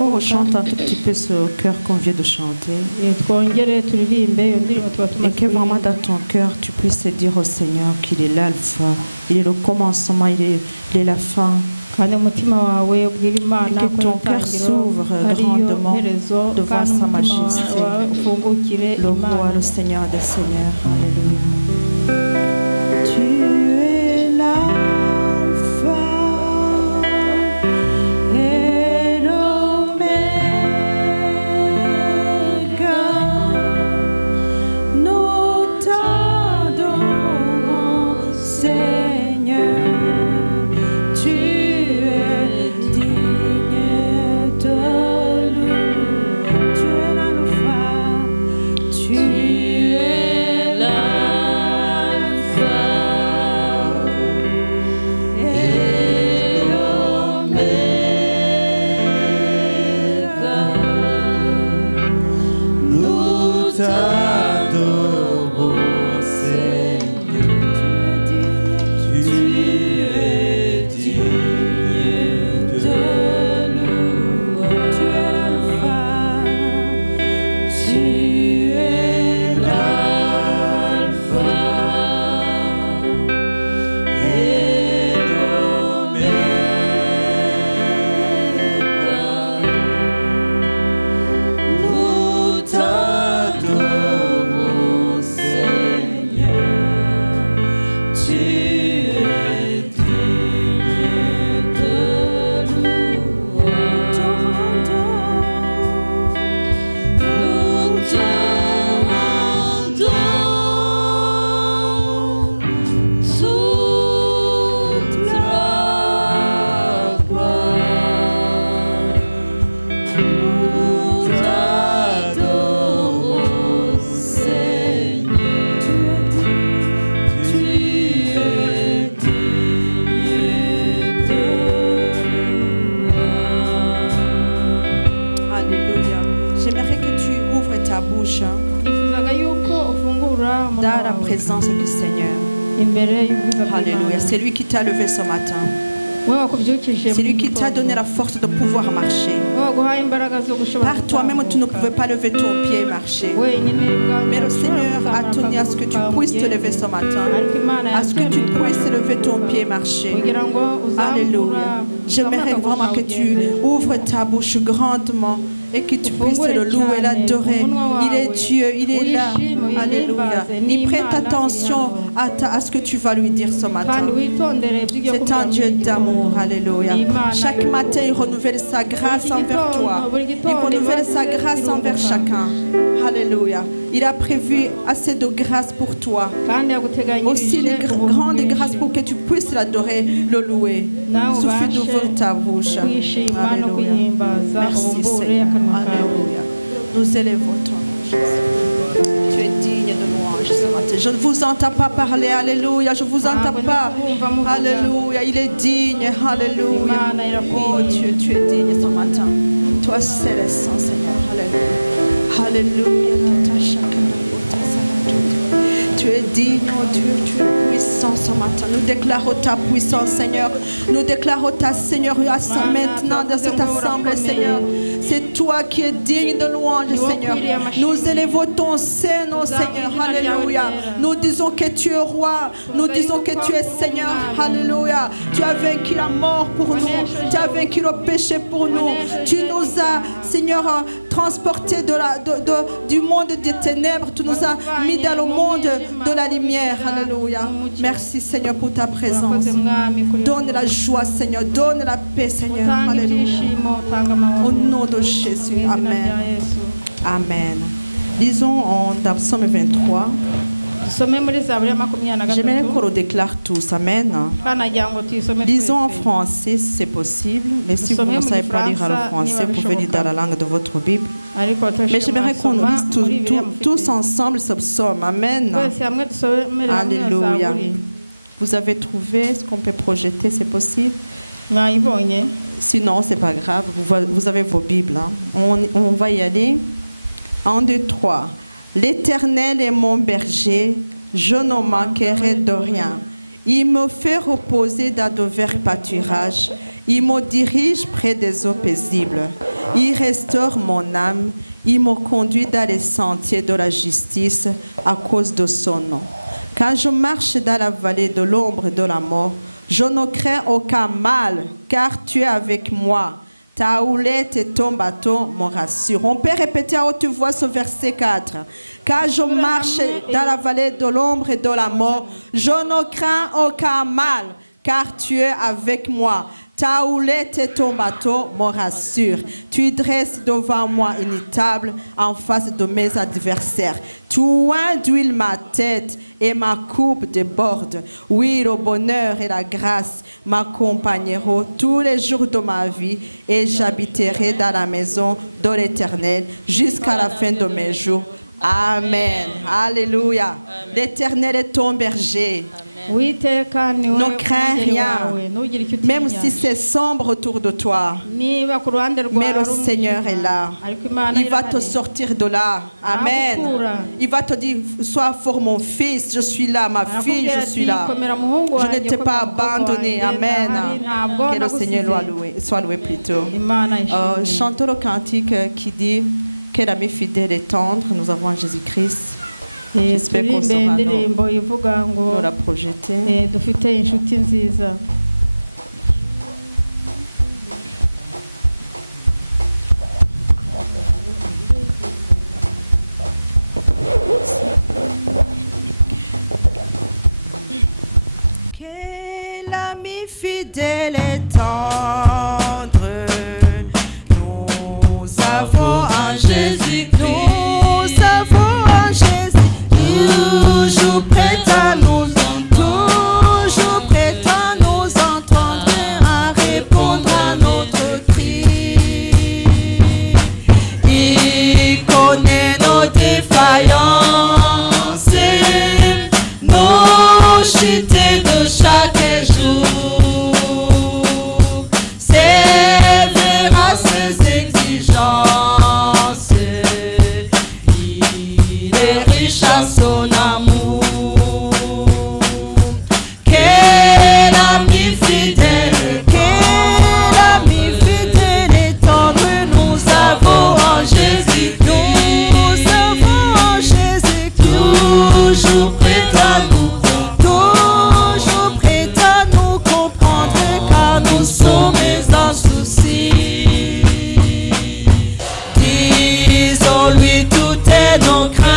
On chante un tout petit peu ce cœur qu'on vient de chanter. Et que vraiment dans ton cœur, tu puisses dire au Seigneur qu'il est l'alpha, il est le commencement, il est la fin. Et que ton cœur s'ouvre grandement devant sa majesté, le roi, le Seigneur des Seigneurs. Alléluia. Dans la présence du Seigneur. Alléluia. C'est lui qui t'a levé ce matin. C'est lui qui t'a donné la force de pouvoir marcher. Par toi-même, tu ne pouvais pas lever ton pied et marcher. Mais le Seigneur a tenu à ce que tu puisses te lever ce matin. À ce que tu puisses lever ton pied et marcher. Alléluia. J'aimerais vraiment que tu ouvres ta bouche grandement et que tu puisses le louer, l'adorer. Il est Dieu, il est là. Alléluia. Il prête attention à ce que tu vas lui dire ce matin. C'est un Dieu d'amour. Alléluia. Chaque matin, il renouvelle sa grâce envers toi. Il renouvelle sa grâce envers chacun. Alléluia. Il a prévu assez de grâce pour toi. Aussi les grandes grâces pour que tu puisses l'adorer, le louer. Il suffit d'ouvrir ta bouche. Alléluia. Merci Seigneur. Alléluia. Nous élevons ton nom, Jésus. Tu es digne de louange ce matin. Je ne vous entends pas parler. Alléluia. Je ne vous entends pas. Alléluia. Il est digne. Alléluia. Oh Dieu, tu es digne ce matin. Toi seul est saint, Seigneur. Alléluia. Alléluia. Tu es digne, oh Dieu, tu es puissant ce matin. Nous déclarons ta puissance, Seigneur. Nous déclarons ta Seigneurisation maintenant dans cette assemblée, Seigneur. C'est toi qui es digne de louange, Seigneur. Nous élevons ton Saint-Nom, Seigneur. Alléluia. Nous disons que tu es roi. Nous disons que tu es Seigneur. Alléluia. Tu as vaincu la mort pour nous. Tu as vaincu le péché pour nous. Tu nous as, Seigneur, transportés du monde des ténèbres. Tu nous as mis dans le monde de la lumière. Alléluia. Merci Seigneur pour ta présence. Donne la joie Seigneur. Donne la paix Seigneur. Alléluia. Au nom de Jésus. Amen. Amen. Lisons dans Psaume 23. J'aimerais qu'on le déclare tous. Amen. Lisons en français si c'est possible. Mais si vous ne savez pas lire le français, vous pouvez lire dans la langue de votre Bible. Mais j'aimerais qu'on lise tous ensemble ce psaume. Amen. Alléluia. Vous avez trouvé ce qu'on peut projeter, c'est possible? Sinon, c'est pas grave. Vous avez vos Bibles. Hein. On va y aller. 1, 2, 3. L'Éternel est mon berger, je ne manquerai de rien. Il me fait reposer dans de verts pâturages. Il me dirige près des eaux paisibles. Il restaure mon âme. Il me conduit dans les sentiers de la justice à cause de son nom. Quand je marche dans la vallée de l'ombre de la mort, je ne crains aucun mal, car tu es avec moi. Ta houlette et ton bâton me rassurent. On peut répéter à haute voix ce verset 4. Quand je marche dans la vallée de l'ombre et de la mort, je ne crains aucun mal, car tu es avec moi. Ta houlette et ton bâton me rassurent. Tu dresses devant moi une table en face de mes adversaires. Tu oins d'huile ma tête et ma coupe déborde. Oui, le bonheur et la grâce m'accompagneront tous les jours de ma vie et j'habiterai dans la maison de l'Éternel jusqu'à la fin de mes jours. Amen. Alléluia. L'Éternel est ton berger. Ne crains rien, même si c'est sombre autour de toi. Mais le Seigneur est là. Il va te sortir de là. Amen. Il va te dire, sois fort mon fils, je suis là, ma fille, je suis là. Je ne t'ai pas abandonné. Amen. Que le Seigneur soit loué plutôt. Chantons le cantique qui dit que l'ami fidèle et tendre, nous avons en Jésus-Christ. J'espère qu'on saura nous la projeter. Quel ami fidèle et tendre, nous avons en Jésus-Christ. Nous avons en Jésus toujours prêt à nous entendre, toujours prêt à nous entendre, à répondre à notre cri. Il connaît nos défaillances, nos chutes de chaque jour. Sévère ses exigences. Son amour, quel ami fidèle et tendre, nous avons en Jésus-Christ. Nous avons en Jésus-Christ, toujours prêt à nous comprendre, car nous sommes en souci. Disons-lui toutes nos craintes.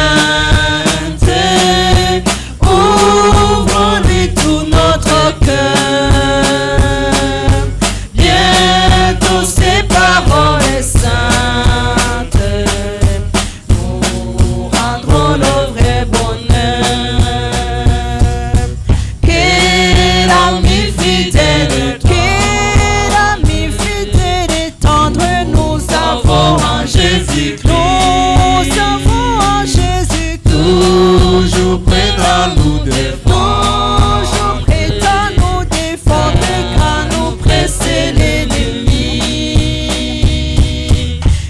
Ouvre-lui tout notre cœur. Bientôt ses paroles saintes nous rendront le vrai bonheur. Quel ami fidèle et tendre, nous avons en Jésus-Christ. Nous avons en Jésus-Christ, toujours prêt à nous défendre, toujours prêt à nous défendre, car nous presser l'ennemi.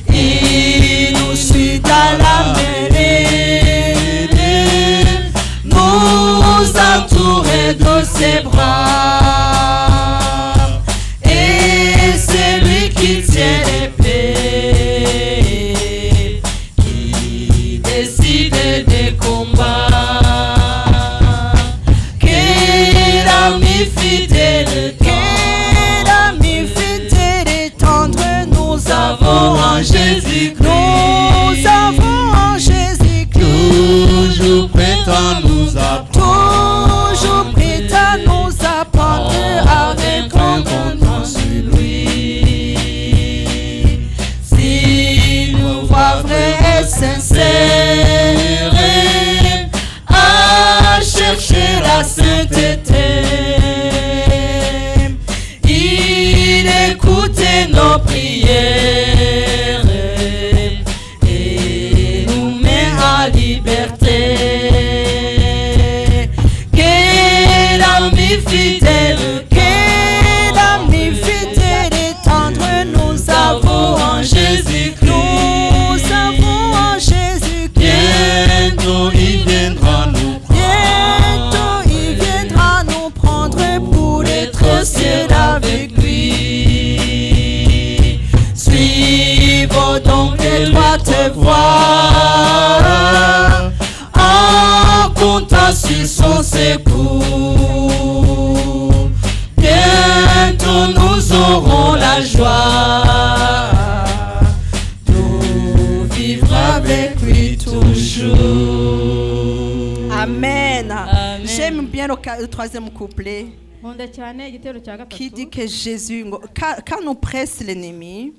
Il nous suit dans la mêlée, nous entourer de ses bras, et c'est lui qui tient l'épée, qui décide des combats. Quel ami fidèle et tendre, nous avons en Jésus-Christ. Nous avons en Jésus-Christ, toujours prêt à nous apprendre, toujours prêt à nous apprendre à répondre sur lui. Si nous voix vraie et sincère à chercher la sainteté, écoutez nos prières et nous met en liberté. Quel ami fidèle et tendre, nous avons en Jésus-Christ. Nous avons en Jésus-Christ. Bientôt il viendra nous prendre. donc et toi te voir, en comptant sur son secours. Bientôt nous aurons la joie de vivre avec lui toujours. Amen. J'aime bien le troisième couplet qui dit que Jésus, quand nous presse l'ennemi,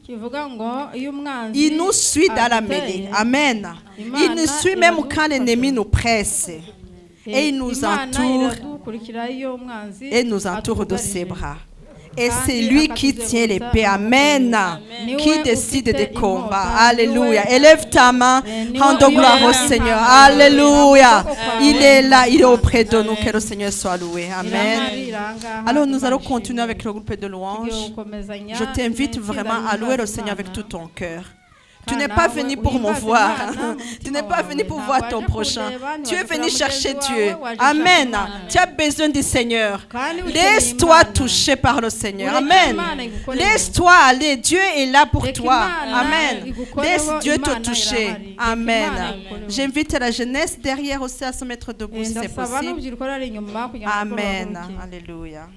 il nous suit dans la mêlée. Amen. Il nous suit même quand l'ennemi nous presse. Et il nous entoure de ses bras. Et c'est lui qui tient l'épée. Amen. Qui décide des combats. Alléluia. Élève ta main. Rends gloire au Seigneur. Alléluia. Il est là. Il est auprès de nous. Que le Seigneur soit loué. Amen. Alors nous allons continuer avec le groupe de louanges. Je t'invite vraiment à louer le Seigneur avec tout ton cœur. Tu n'es pas venu pour me voir. Tu n'es pas venu pour voir ton prochain. Tu es venu chercher Dieu. Amen. Tu as besoin du Seigneur. Laisse-toi toucher par le Seigneur. Amen. Laisse-toi aller. Dieu est là pour toi. Amen. Laisse Dieu te toucher. Amen. J'invite la jeunesse derrière aussi à se mettre debout si c'est possible. Amen. Alléluia.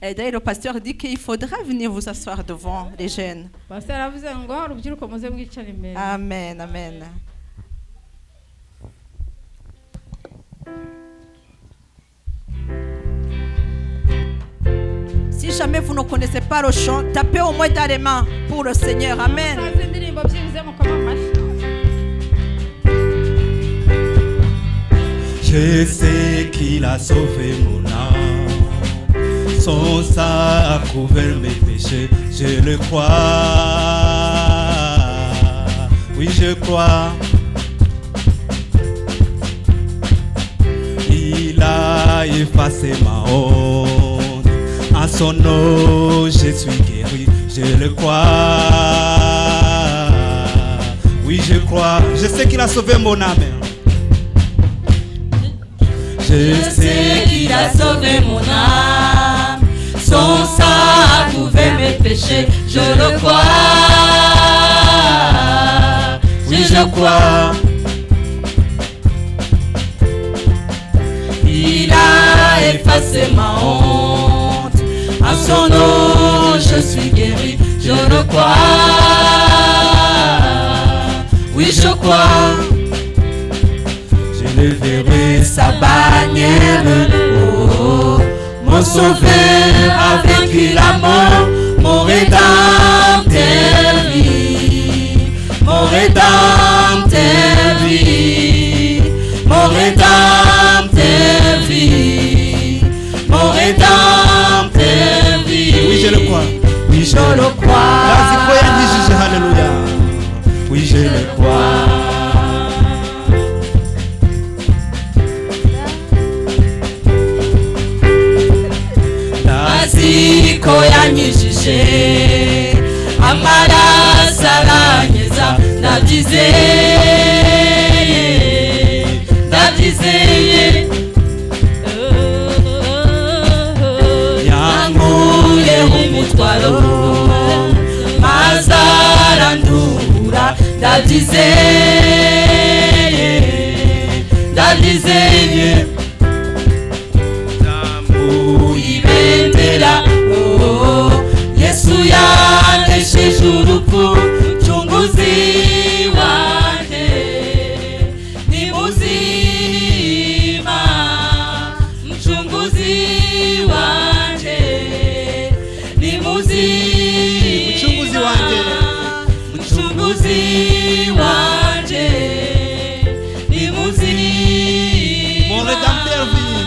Et d'ailleurs, le pasteur dit qu'il faudra venir vous asseoir devant les jeunes. Amen, amen. Si jamais vous ne connaissez pas le chant, tapez au moins dans les mains pour le Seigneur. Amen. Je sais qu'il a sauvé mon âme. Son sang a couvert mes péchés, je le crois. Oui, je crois. Il a effacé ma honte. En son nom, je suis guéri, je le crois. Oui, je crois. Je sais qu'il a sauvé mon âme. Je sais qu'il a sauvé mon âme. Son sang a couvert mes péchés, je le crois. Oui, je crois. Il a effacé ma honte. À son nom, je suis guéri, je le crois. Oui, je crois. Je le verrai sa bannière. Oh, mon sauveur a vaincu la mort, mon rédempteur vit, mon rédempteur vit, mon rédempteur vit, mon rédempteur vit. Oui, je le crois. Oui, je le crois. Alléluia. Oui, je le crois. Ko yanyijije amaraso aranyeza ndabyizeye yankuyeho umutwaro maze arandura ndabyizeye ibendera. Yesu yanesheje urupfu, mchunguzi wanjye ni muzima, mchunguzi wanjye ni muzima, mchunguzi wanjye, mchunguzi wanjye ni muzima. Mon rédempteur vit,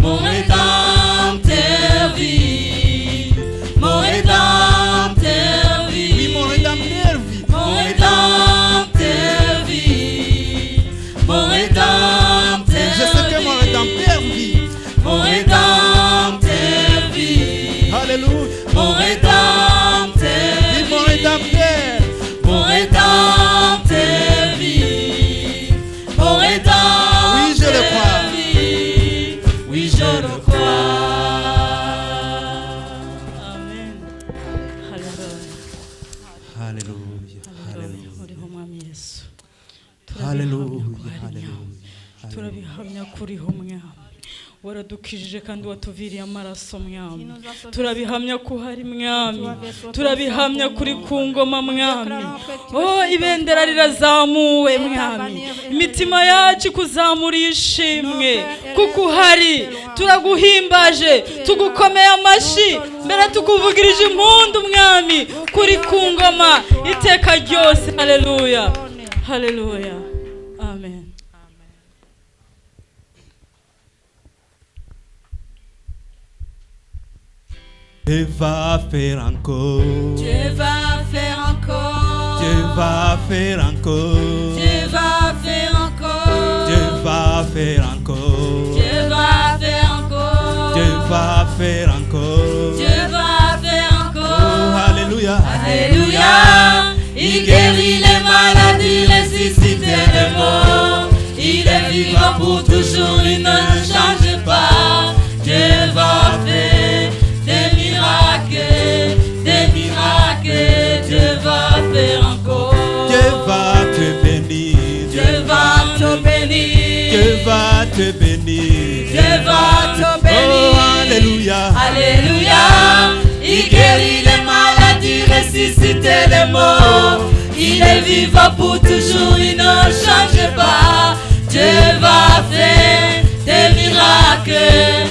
mon rédempteur vit, mon rédempteur vit. Oui, mon rédempteur vit, mon rédempteur vit, mon rédempteur. Je sais que mon rédempteur vit, mon rédempteur vit. Alléluia. Mon rédempteur vit, mon rédempteur, mon rédempteur vit, mon rédempteur. Oui, je le crois. Oui, je le crois. turabihamya kuriho mwami waradukijije kandi watuviriye amaraso mwami turabihamya ko hari mwami turabihamya kuri ku ngoma mwami ibendera rirazamuwe mwami imitima yacu kuzamura ishimwe kuko uhari turaguhimbaje tugukomeye amashi mbere tukuvugirije impundu mwami kuri ku ngoma iteka ryose haleluya haleluya amen. Dieu va faire encore. Dieu va faire encore. Dieu va faire encore. Dieu va faire encore. Dieu va faire encore. Dieu va faire encore. Dieu va faire encore. Dieu va faire encore. Oh, alléluia. Alléluia. Il guérit les maladies, ressuscite les morts. Il est vivant pour toujours, il ne change pas. Dieu va faire des miracles, Dieu va faire encore. Dieu va te bénir. Dieu va te bénir. Dieu va te bénir. Dieu va te bénir. Oh, alléluia. Alléluia. Il guérit les maladies, ressuscite les morts. Il est vivant pour toujours, il ne change pas. Dieu va faire des miracles,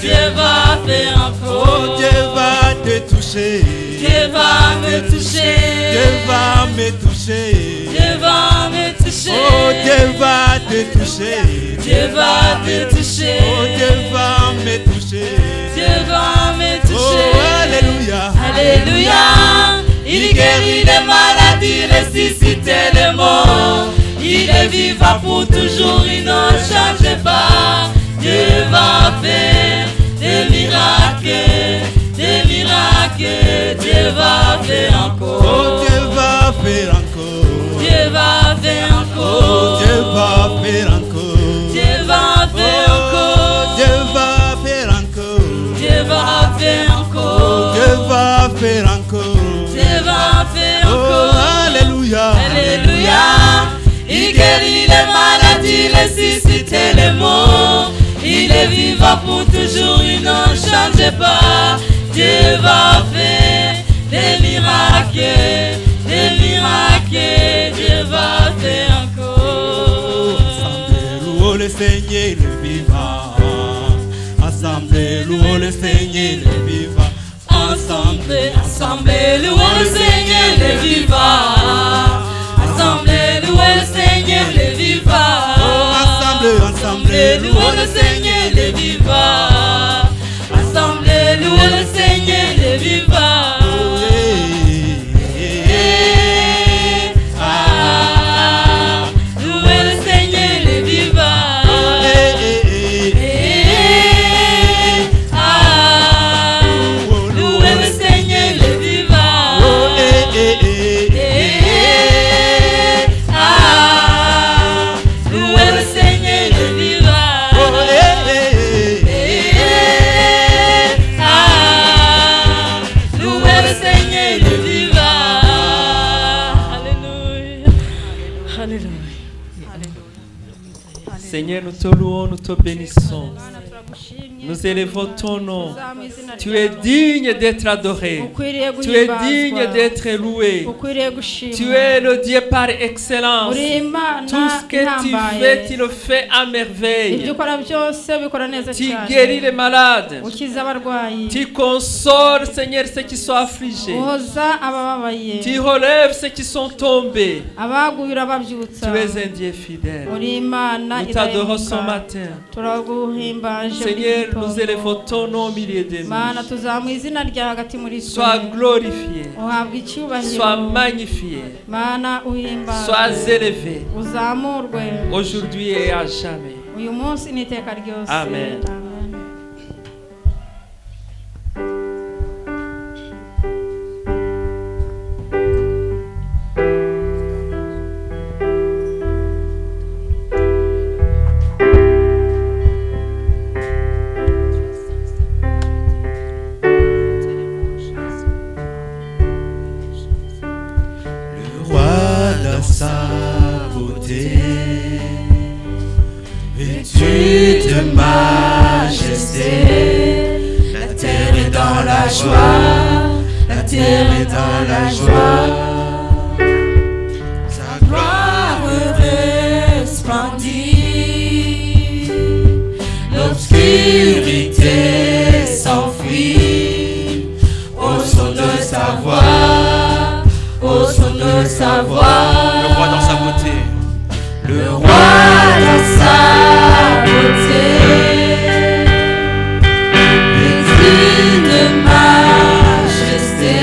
Dieu va faire encore. Oh, Dieu va te toucher. Dieu va me toucher. Dieu va me toucher. Dieu va me toucher. Oh, Dieu va te toucher. Dieu va te toucher. Oh, Dieu va me toucher. Dieu va me toucher. Oh, alléluia. Alléluia. Il guérit les maladies, ressuscite les morts. Il est vivant pour toujours, il ne change pas. Dieu va faire des miracles, Dieu va faire encore. Oh, Dieu va faire encore. Dieu va faire encore. Oh, Dieu va faire encore. Dieu va faire encore. Dieu va faire encore. Dieu va faire encore. Dieu va faire encore. Dieu va faire encore. Oh, alléluia. Alléluia. Il guérit les maladies, ressuscite les morts. Il est vivant pour toujours, il ne change pas. Dieu va faire des miracles, Dieu va faire encore. Ensemble, louons le Seigneur le vivant. Ensemble, louons le Seigneur le vivant. Ensemble, louons le Seigneur le vivant. Ensemble, louons le Seigneur le vivant. Ensemble, louons le Seigneur le vivant. Ensemble, louons le Seigneur le vivant. Louez le Seigneur le vivant. Louez le Seigneur le vivant. Louez le Seigneur le vivant. Louez le Seigneur le vivant. Alléluia. Alléluia. Seigneur, nous te louons, nous te bénissons. Nous élevons ton nom. Tu es digne d'être adoré. Tu es digne d'être loué. Tu es le Dieu par excellence. Tout ce que tu fais, tu le fais à merveille. Tu guéris les malades. Tu consoles, Seigneur, ceux qui sont affligés. Tu relèves ceux qui sont tombés. Tu es un Dieu fidèle. Nous t'adorons ce matin. Seigneur, nous élevons ton nom au milieu de nous. Sois glorifié. Sois magnifié. Sois élevé. Aujourd'hui et à jamais. Amen. joie, la terre est dans la joie. Sa gloire resplendit, l'obscurité s'enfuit au son de sa voix, au son de sa voix. Le roi dans sa beauté. Le roi dans sa beauté, vêtu de majesté,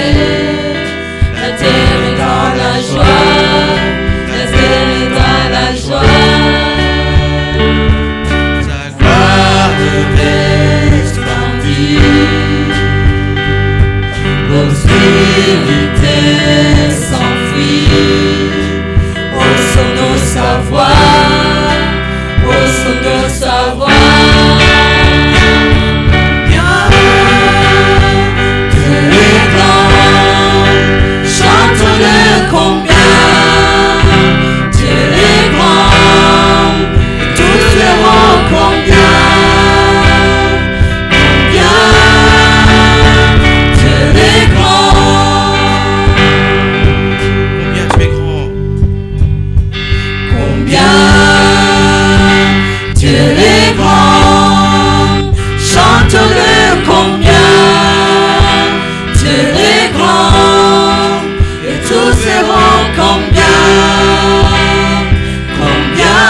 la terre est dans la joie, la terre est dans la joie. Sa gloire resplendit, l'obscurité s'enfuit au son de sa voix, au son de sa voix. Bien, Dieu est grand, chante-le combien. Dieu est grand, tous verront combien. Combien, Dieu est grand. Combien tu es grand. Combien Dieu est grand, chante-le combien. Dieu est grand, et tous verront combien. Combien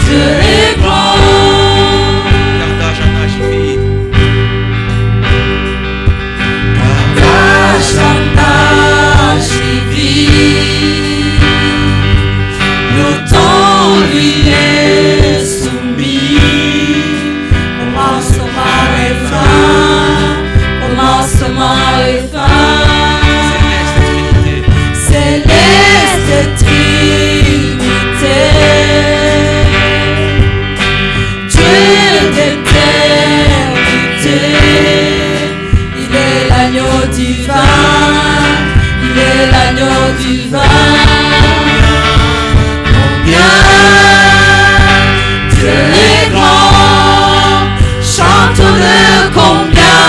Dieu est grand. Le temps lui est soumis, commencement et fin, commencement et fin. Céleste Trinité, Dieu d'éternité, il est l'agneau divin, il est l'agneau divin. Dieu est grand, chante-le combien.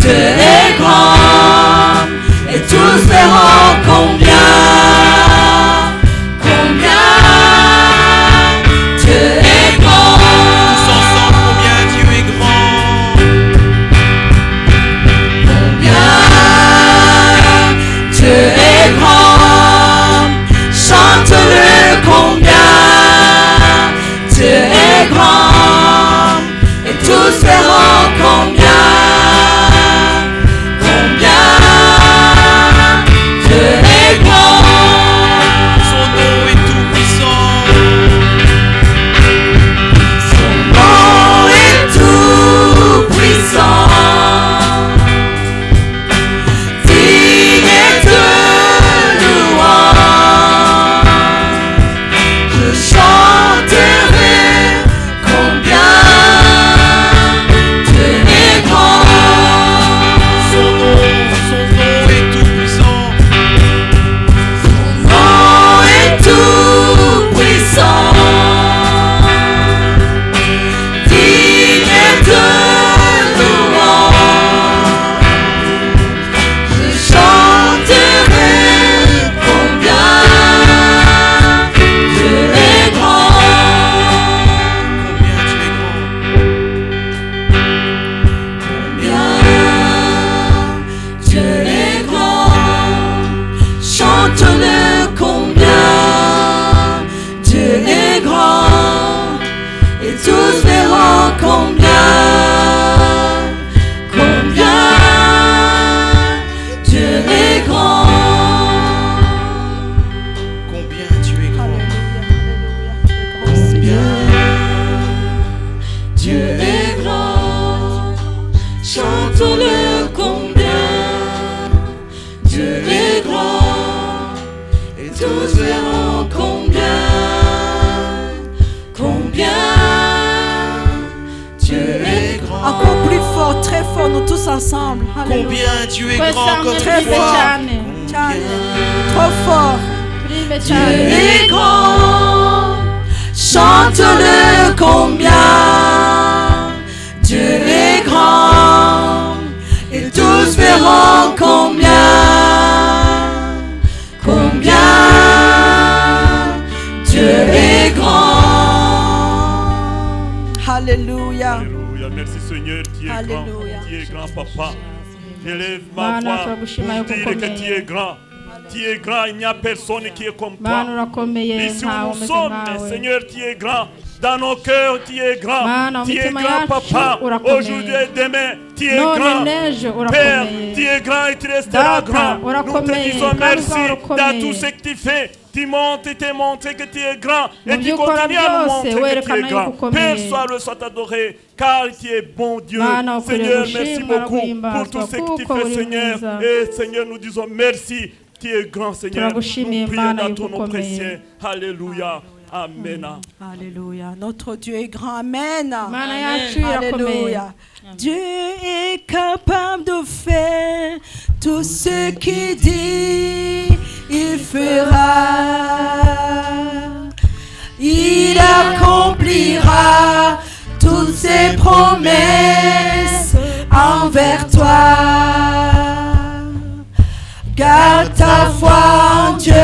Dieu est grand, et tous verront combien. Combien Dieu est grand. Tous ensemble, combien Dieu est grand. Combien Dieu est grand, chante-le combien. Dieu est grand, et tous verront combien. Combien Dieu est grand. Son nom est tout puissant. Son nom est tout puissant. Digne de louange. Je chanterai combien Dieu est grand. Son nom est tout puissant. Son nom est tout puissant. Digne de louange. Je chanterai combien Dieu est grand. Combien tu es grand. Combien Dieu est grand, chante-le combien. Dieu est grand, et tous verront combien. Combien Dieu est grand. Combien tu es grand. Combien Dieu est grand, chante-le combien. Dieu est grand, et tous verront combien. Combien Dieu est grand. Encore plus fort, très fort, nous tous ensemble. Alléluia. Combien tu es grand encore Très une fois. fort. Trop fort. Dieu est grand, chante-le combien. Dieu est grand. Alléluia. Alléluia. Merci Seigneur, tu es Alléluia. grand. Tu es grand, papa. J'élève ma voix pour dire que tu es grand. Tu es grand, il n'y a personne qui est comme toi. Ici où nous sommes, Seigneur, tu es grand. Dans nos cœurs, tu es grand. Tu es grand, papa. Aujourd'hui et demain, tu es grand. Père, tu es grand et tu resteras grand. Nous te disons merci dans tout ce que tu fais. Tu montes et tu montré que tu es grand. Et tu continues à nous montrer que tu es grand. Père, soit adoré, car tu es bon Dieu. Seigneur, merci beaucoup pour tout ce que tu fais, Seigneur. Et Seigneur, nous disons merci. Tu es grand, Seigneur. Nous prions dans ton nom précieux. Alléluia. Amen. Alléluia. Notre Dieu est grand. Amen. Amen. Alléluia. Dieu est capable de faire tout ce qu'il dit, il fera. Il accomplira toutes ses promesses envers toi. Garde ta foi en Dieu,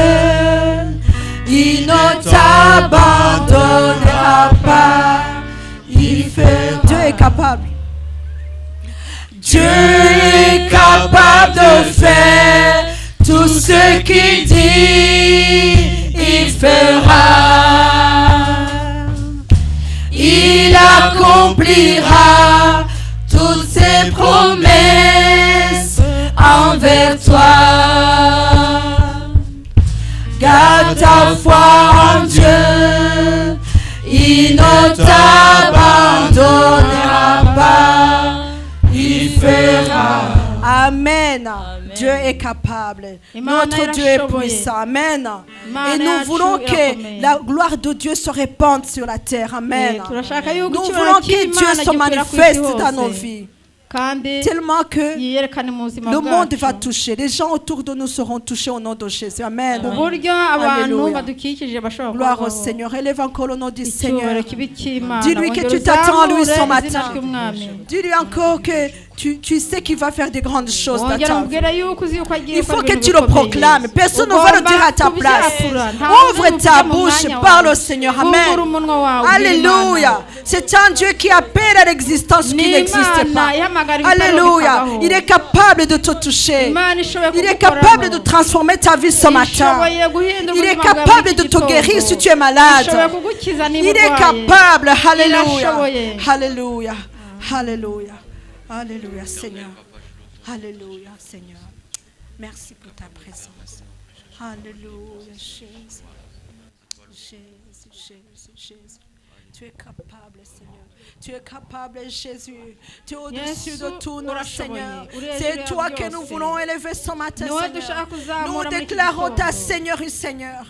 il ne t'abandonnera pas. Il fera. Dieu est capable. Dieu est capable de faire tout ce qu'il dit, il fera. Il accomplira toutes ses promesses envers toi. Garde ta foi en Dieu, il ne t'abandonnera pas, il fera. Amen. Dieu est capable. Notre Dieu est puissant. Amen. Et nous voulons que la gloire de Dieu se répande sur la terre. Amen. Nous voulons que Dieu se manifeste dans nos vies. Tellement que le monde va toucher. Les gens autour de nous seront touchés au nom de Jésus. Amen. Alléluia. Gloire au Seigneur. Élève encore le nom du Seigneur. Dis-lui que tu t'attends à lui ce matin. Dis-lui encore que tu sais qu'il va faire de grandes choses dans ta vie. Il faut que tu le proclames. Personne ne va le dire à ta place. Ouvre ta bouche, parle au Seigneur. Amen. Alléluia. C'est un Dieu qui appelle à l'existence ce qui n'existe pas. Alléluia. Il est capable de te toucher. Il est capable de transformer ta vie ce matin. Il est capable de te guérir si tu es malade. Il est capable. Alléluia. Alléluia. Alléluia. Alléluia, Seigneur. Alléluia, Seigneur. Merci pour ta présence. Alléluia, Jésus. Jésus, Jésus, Jésus. Tu es capable, Seigneur. Tu es capable, Jésus. Tu es au-dessus de tout, notre Seigneur. C'est toi que nous voulons élever ce matin, Seigneur. Nous déclarons ta Seigneurie, Seigneur.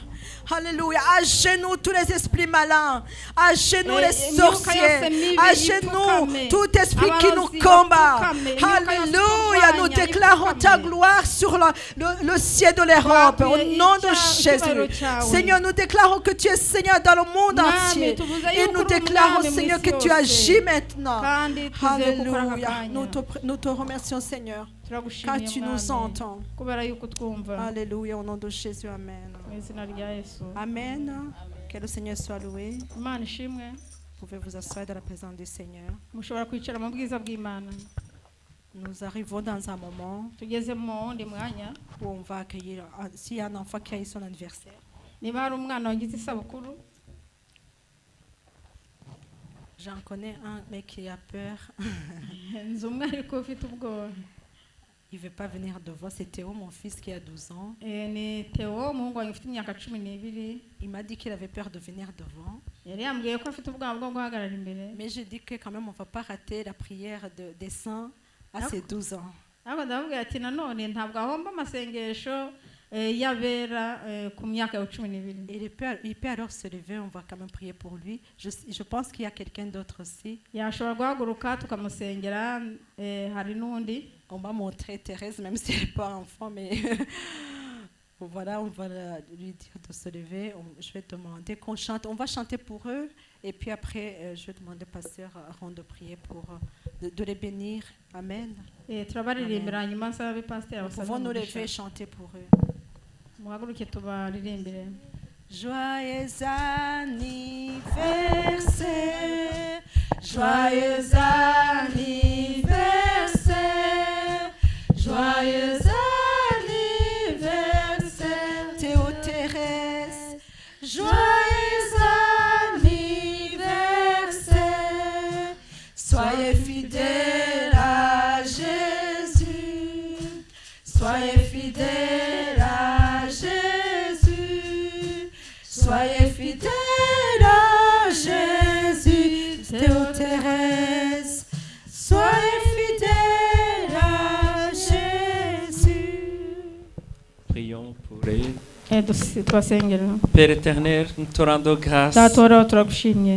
Alléluia. À genoux tous les esprits malins. À genoux les sorciers. À genoux tout esprit qui nous combat. Alléluia. Nous déclarons ta gloire sur le ciel de l'Europe. Au nom de Jésus. Seigneur, nous déclarons que tu es Seigneur dans le monde entier. Et nous déclarons, Seigneur, que tu agis maintenant. Alléluia. Nous te remercions, Seigneur, car tu nous entends. Alléluia. Au nom de Jésus. Amen. Amen. Que le Seigneur soit loué. Vous pouvez vous asseoir dans la présence du Seigneur. Nous arrivons dans un moment où on va accueillir, s'il y a un enfant qui a eu son anniversaire. J'en connais un, mais qui a peur. Il ne veut pas venir devant. C'est Théo, mon fils, qui a 12 ans. Il m'a dit qu'il avait peur de venir devant. Mais je dis que quand même, on ne va pas rater la prière des saints à ses 12 ans. Il peut alors se lever, on va quand même prier pour lui. Je pense qu'il y a quelqu'un d'autre aussi. On va montrer Thérèse, même si elle n'est pas enfant, mais voilà, on va lui dire de se lever. Je vais demander qu'on chante. On va chanter pour eux. Et puis après, je vais demander au pasteur Aaron de prier pour de les bénir. Amen. Amen. Nous pouvons nous lever et chanter pour eux. Joyeux anniversaire, Joyeux anniversaire, joyeux anniversaire, Théo Thérèse, joyeux anniversaire, soyez fidèles à Jésus, soyez fidèles à Jésus, soyez fidèles à Jésus, Théo Thérèse, soyez fidèles à Jésus. Prions pour elle. Père éternel, nous te rendons grâce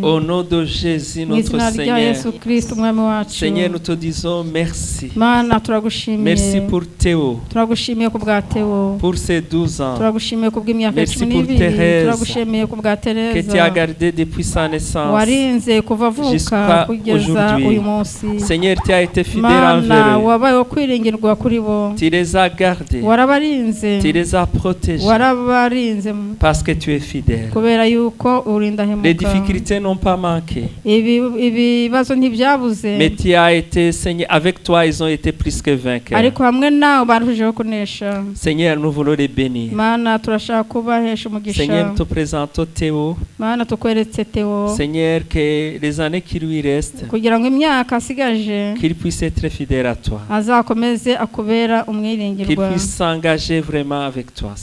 au nom de Jésus notre Seigneur. Seigneur, nous te disons merci. Merci pour Théo, pour ses 12 ans. Merci pour Thérèse, que tu as gardé depuis sa naissance jusqu'à aujourd'hui. Seigneur, tu as été fidèle envers eux. Tu les as gardés, tu les as protégés. Parce que tu es fidèle. Les difficultés n'ont pas manqué. Mais tu as été, Seigneur, avec toi, ils ont été plus que vainqueurs. Seigneur, nous voulons les bénir. Seigneur, nous te présentons Théo. Seigneur, que les années qui lui restent, qu'il puisse être fidèle à toi. Qu'il puisse s'engager vraiment avec toi.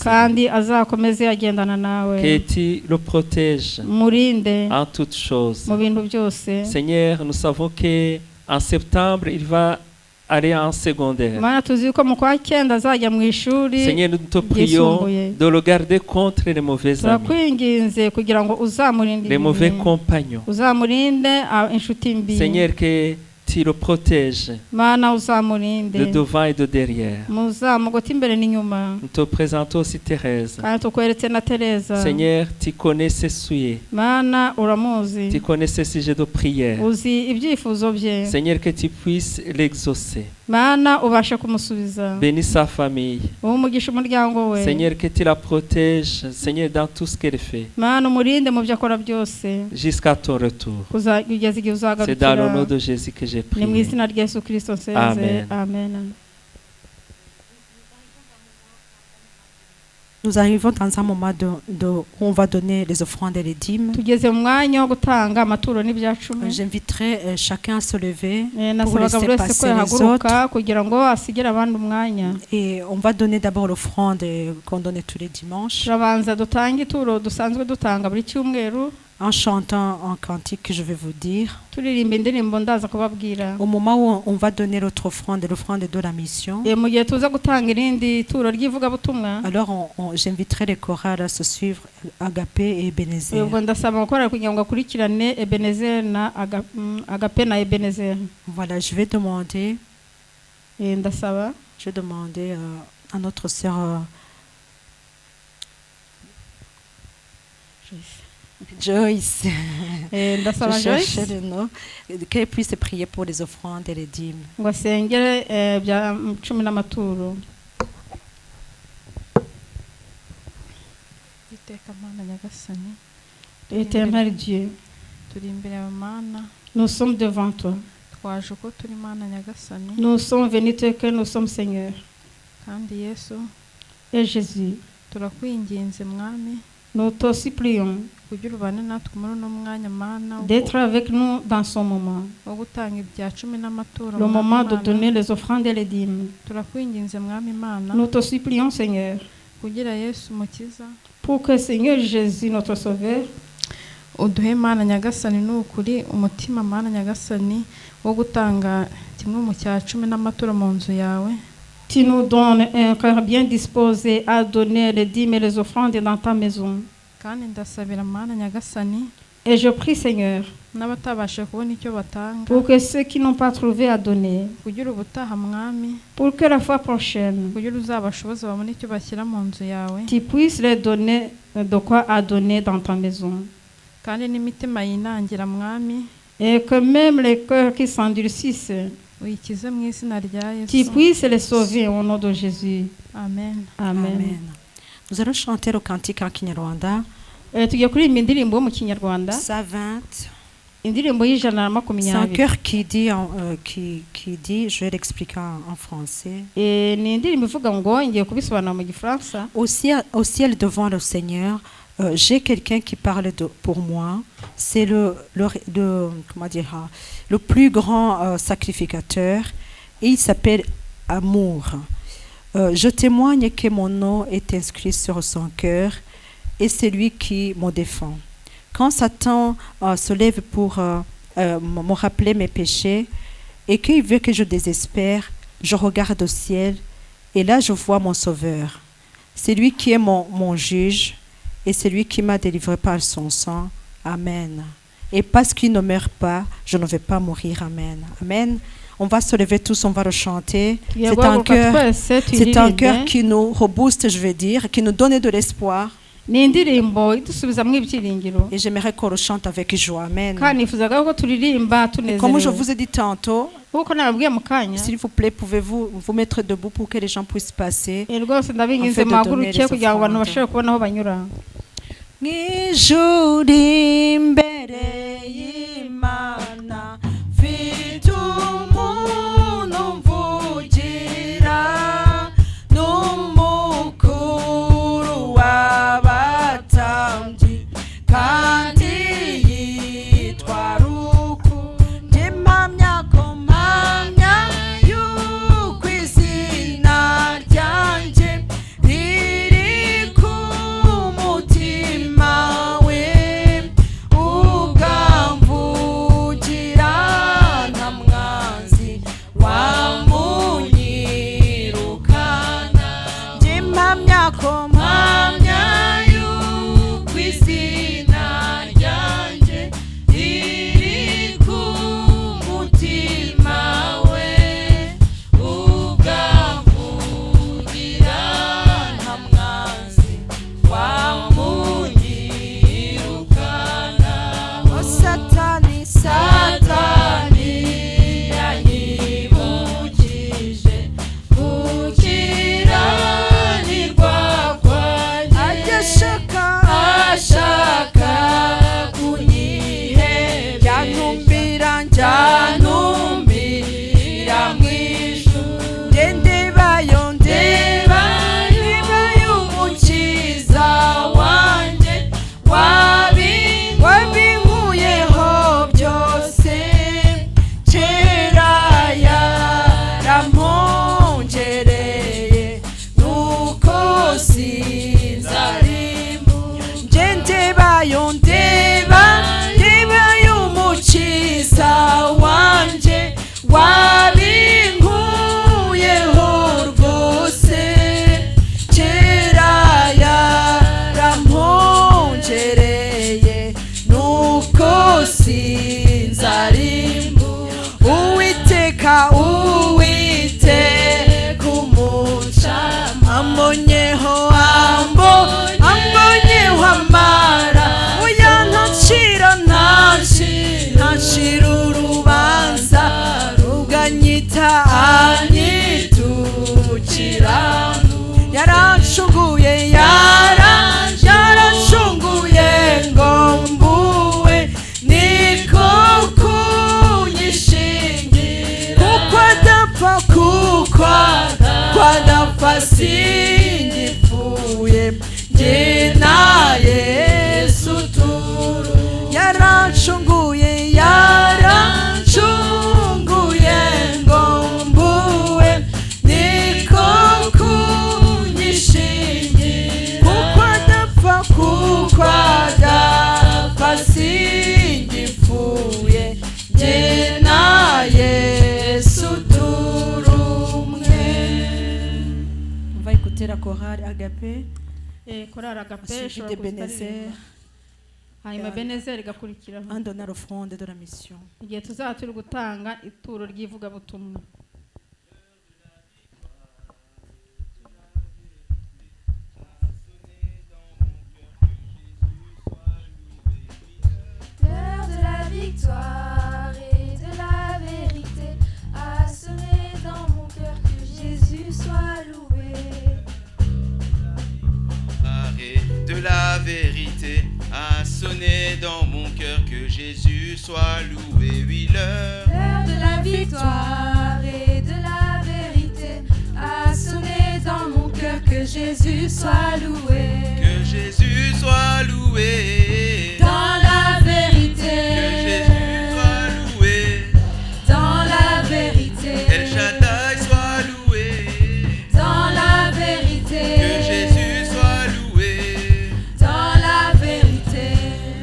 Que tu le protèges en toutes choses. Seigneur, nous savons qu'en septembre, il va aller en secondaire. Seigneur, nous te prions de le garder contre les mauvais amis, les mauvais compagnons. Seigneur, que tu le protèges de devant et de derrière. Nous te présentons aussi Thérèse. Seigneur, tu connais ses souhaits. Tu connais ses sujets de prière. Seigneur, que tu puisses l'exaucer. Bénis sa famille. Seigneur, que tu la protèges, Seigneur, dans tout ce qu'elle fait. Jusqu'à ton retour. C'est dans le nom de Jésus que j'ai prié. Amen. Amen. Nous arrivons dans un moment où on va donner les offrandes et les dîmes. J'inviterai chacun à se lever pour laisser passer les autres. Et on va donner d'abord l'offrande qu'on donne tous les dimanches. En chantant un cantique que je vais vous dire. Au moment où on va donner l'autre offrande, l'offrande de la mission, alors j'inviterai les chorales à se suivre, Agapé et Ebenezer. Voilà, je vais demander à notre sœur Joyce, je cherchais le nom, qu'elle puisse prier pour les offrandes et les dîmes. Éternel Dieu, nous sommes devant toi. Nous sommes venus te que nous sommes Seigneur. Et Jésus, nous te supplions d'être avec nous dans ce moment, le moment de donner les offrandes et les dîmes. Nous te supplions, Seigneur, pour que Seigneur Jésus, notre Sauveur, uduhe Mana Nyagasani n'ukuri umutima Mana Nyagasani wo gutanga kimwe mu cya 10 n'amaturo mu nzu yawe. Tu nous donnes un cœur bien disposé à donner les dîmes et les offrandes dans ta maison. Kandi ndasabira Mana Nyagasani, et je prie Seigneur n'abatabasha kubona icyo batanga, pour que ceux qui n'ont pas trouvé à donner, kugira ubutaha mwami, pour que la fois prochaine, kugira uzabashoboza babone icyo bashyira mu nzu yawe, tu puisses leur donner de quoi à donner dans ta maison. Kandi n'imitima yinangira mwami, et que même les cœurs qui s'endurcissent, uyikize mu izina rya Yesu, tu puisses les sauver au nom de Jésus. Amen. Amen. Amen. Nous allons chanter le cantique en Kinyarwanda. Sa 20 C'est un cœur qui dit, je vais l'expliquer en français. Au ciel devant le Seigneur, j'ai quelqu'un qui parle pour moi. C'est le plus grand sacrificateur. Et il s'appelle Amour. Je témoigne que mon nom est inscrit sur son cœur et c'est lui qui me défend. Quand Satan se lève pour me rappeler mes péchés et qu'il veut que je désespère, je regarde au ciel et là je vois mon Sauveur. C'est lui qui est mon juge et c'est lui qui m'a délivré par son sang. Amen. Et parce qu'il ne meurt pas, je ne vais pas mourir. Amen. Amen. On va se lever tous, on va le chanter. C'est un cœur qui nous rebooste, je veux dire, qui nous donne de l'espoir. Et j'aimerais qu'on le chante avec joie. Amen. Et comme je vous ai dit tantôt, s'il vous plaît, pouvez-vous vous mettre debout pour que les gens puissent passer. La chorale Agapé, suivi de Bénézer, un donneur offrande de la mission. L'heure de la victoire et de la vérité a sonné dans mon cœur, que Jésus soit loué. De la vérité a sonné dans mon cœur, que Jésus Jésus soit loué, oui, l'heure de la victoire et de la vérité a sonné dans mon cœur. Que Jésus soit loué. Que Jésus soit loué. Dans la vérité. Que Jésus soit loué. Dans la vérité. El Shaddai soit loué. Dans la vérité. Que Jésus soit loué. Dans la vérité.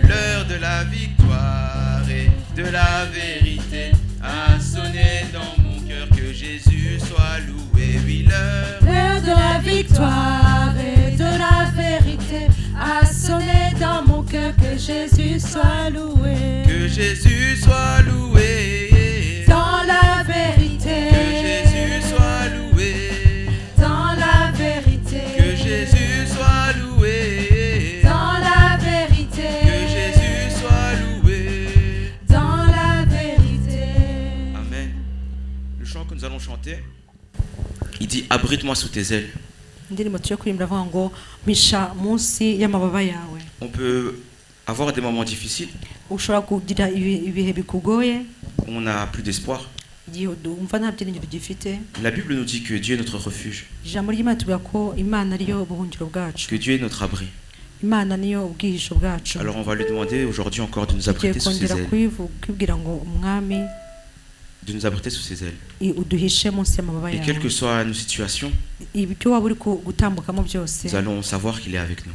L'heure de la victoire et de la vérité a sonné dans mon cœur. Que Jésus soit loué, oui, l'heure de la victoire et de la vérité a sonné dans mon cœur. Que Jésus soit loué. Que Jésus soit loué. Dans la vérité. Que Jésus soit loué. Dans la vérité. Que Jésus soit loué. Dans la vérité. Que Jésus soit loué. Dans la vérité. Amen. Le chant que nous allons chanter, il dit abrite-moi sous tes ailes. On peut avoir des moments difficiles. On n'a plus d'espoir. La Bible nous dit que Dieu est notre refuge. Que Dieu est notre abri. Alors on va lui demander aujourd'hui encore de nous abriter sous ses ailes. De nous abriter sous ses ailes. Et quelles que soient nos situations, nous allons savoir qu'il est avec nous.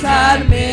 Calme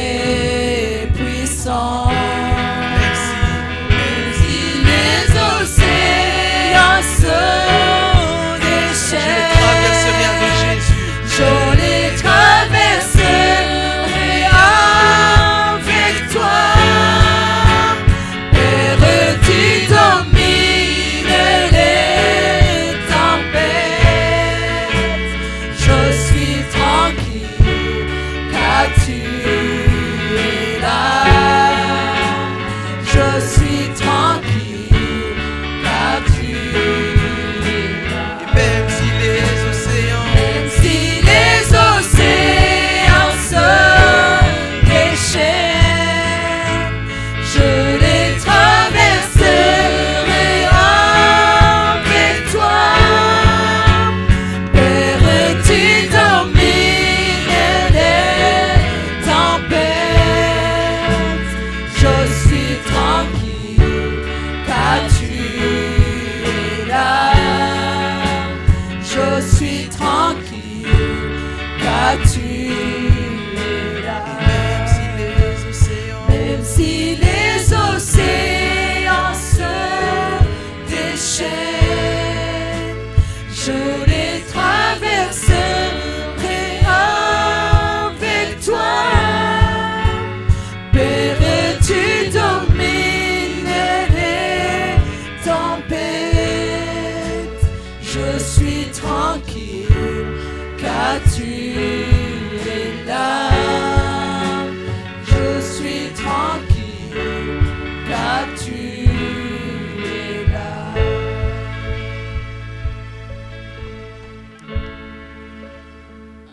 suis tranquille, car tu es là. Je suis tranquille, car tu es là.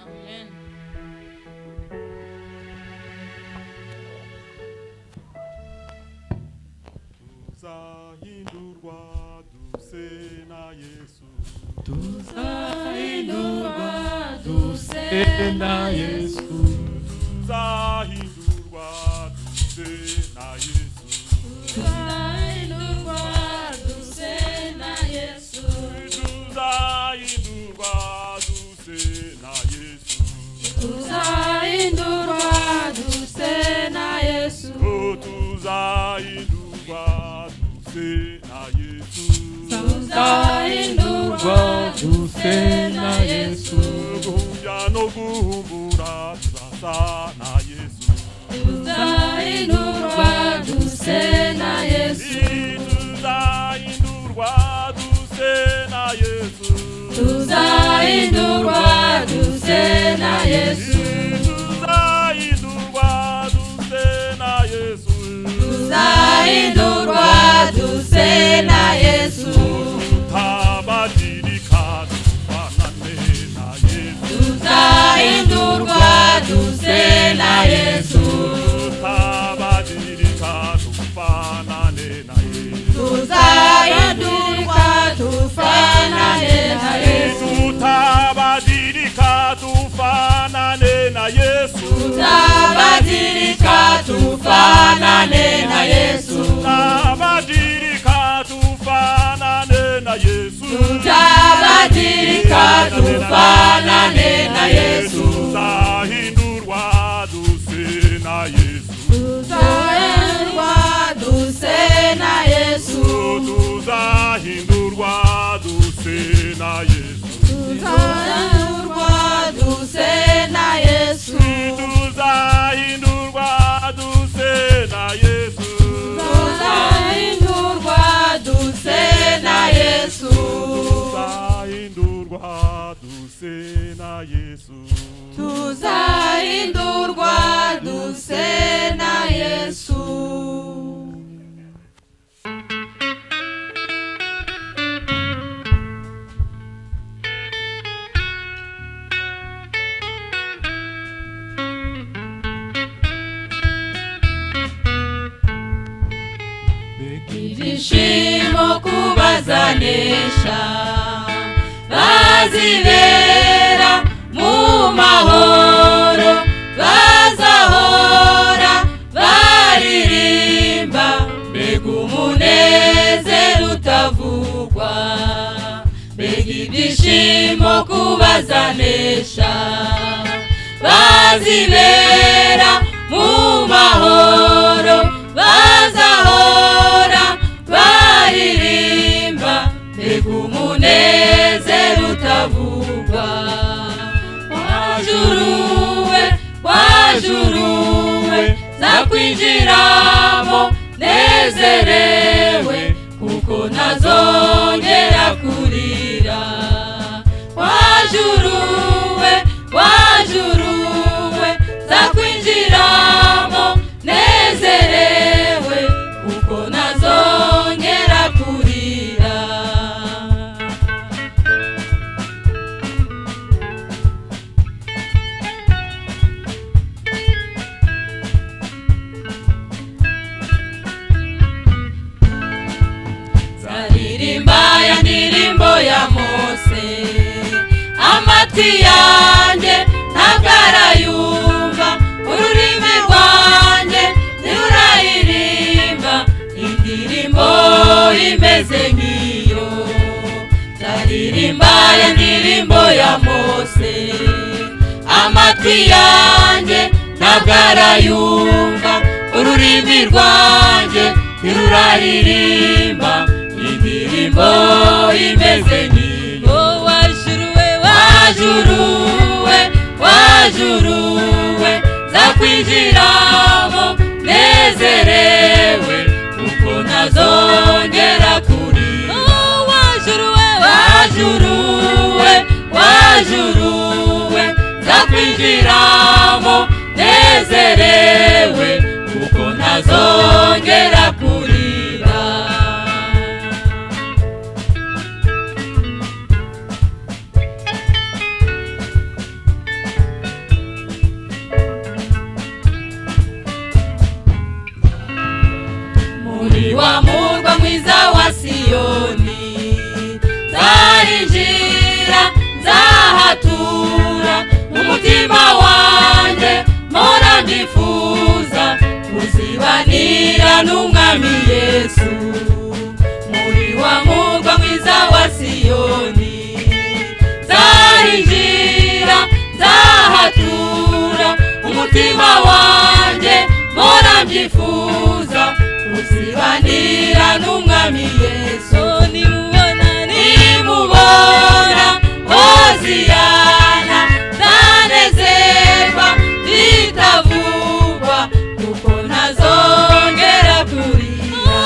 Amen. Tuzahindurwa duse na Yesu. Tuzahindurwa duse na Yesu. Tuzahindurwa duse na Yesu. Tuzahindurwa duse na Yesu. Tuzahindurwa duse na Yesu. Tuzahindurwa duse na Yesu. Oh, tuzahindurwa duse na Yesu. Tuzahindurwa duse na Yesu. Guhumbya no guhumbura tuzasa na Yesu. Tuzahindurwa duse na Yesu. Tuzahindurwa duse na Yesu. Tuzahindurwa duse na Yesu. Tuzahindurwa duse na Yesu. Tuzahindurwa duse na Yesu. Tutabadilika tufanane na Yesu. Tuzahindurwa duse na Yesu. Tutabadilika tufanane na Yesu. Tuzahindurwa tufanane na Yesu. Tutabadilika tufanane na Yesu. Tutabadilika tufanane na Yesu. Tutabadilika tufanane na Yesu. Tutabadilika tufanane na Yesu. Tuzahindurwa duse na Yesu. Tuzahindurwa duse na Yesu. Tuzahindurwa duse na Yesu. Tuzahindurwa duse na Yesu. Tuzahindurwa duse na Yesu. Tuzahindurwa duse na Yesu. Tuzahindurwa duse na Yesu. Tuzahindurwa duse na Yesu. Ibyishimo kubazanesha bazibera mu mahoro, bazahora baririmba, mbega umunezero utavugwa. Mbega ibyishimo kubazanesha bazibera mu mahoro, bazahora baririmba, mbega umunezero utavugwa. Wajuruwe, wajuruwe, zakwinjiramo nezerewe, kuko ntazongera kurira. Wajuruwe, wajuruwe, zakwinjiramo nezerewe, kuko ntazongera kurira. Zaririmba ya ndirimbo ya Mose, amatwi yanjye ntabwo arayumva, ururimi rwanjye ntirurayiririmba indirimbo imeze nk'iyo. Zaririmba ya ndirimbo ya Mose, amatwi yanjye ntabwo arayumva, ururimi rwanjye ntiruraririmba indirimbo imeze nk'iyo. Wajuruwe, wajuruwe, wajuruwe, zakwinjiramo nezerewe, kuko ntazongera kurira. Wajuruwe, wajuruwe, Siyoni nzahinjira nzahatura umutima wanjye mpora ndifuza kuzibanira n'umwami Yesu muri wa murwa mwiza wa Siyoni nzahinjira nzahatura umutima wanjye mpora mbyifuza kuzibanira n'umwami Yesu nimubona Hoziyana nzanezerwa bitavugwa kuko ntazongera kurira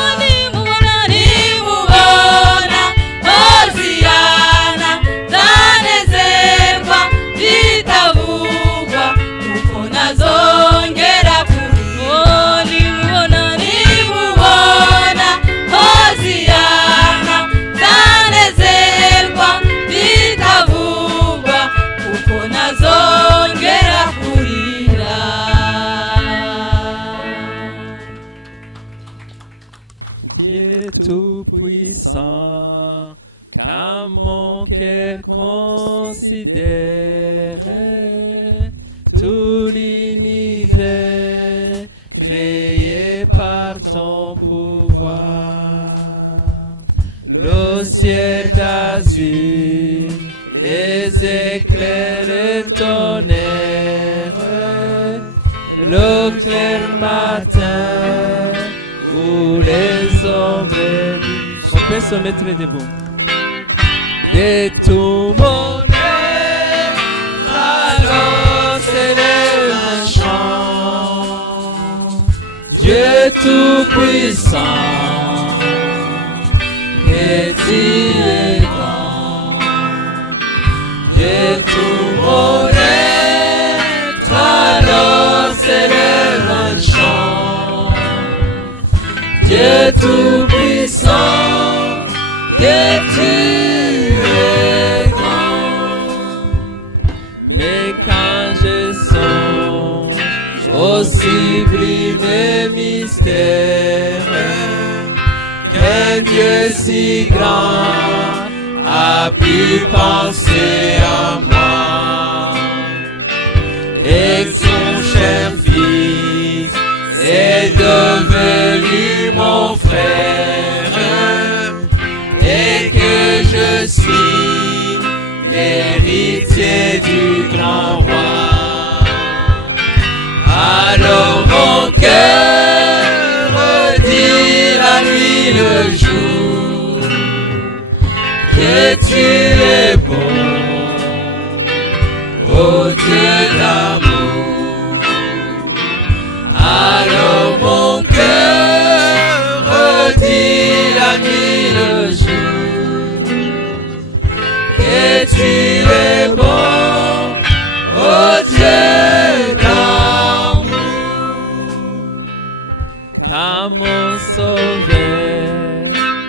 nimubona Hoziyana nzanezerwa bitavugwa kuko ntazongera kurira nimubona Hoziyana nzanezerwa bitavugwa kuko ntazongera kurira. Dieu tout-puissant, qu'à mon cœur considère tout l'univers créé par ton pouvoir. Le ciel d'azur, les éclairs de tonnerre, le clair matin où les ombres sont sonnées de mots. Et tout mon cœur, alors c'est un chant. Dieu tout-puissant, petit et grand. Dieu tout mon cœur, alors c'est un chant. Dieu tout-puissant, que tu es grand. Mais quand je sens aussi vivre les mystères, qu'un Dieu si grand a pu penser à moi, et que son cher fils est devenu mon frère, et que je suis l'héritier du grand roi. Alors mon cœur redit à nuit le jour que tu es beau, oh Dieu d'amour. Alors mon cœur redit à nuit le jour que tu es beau, oh Dieu d'amour. Quand mon sauveur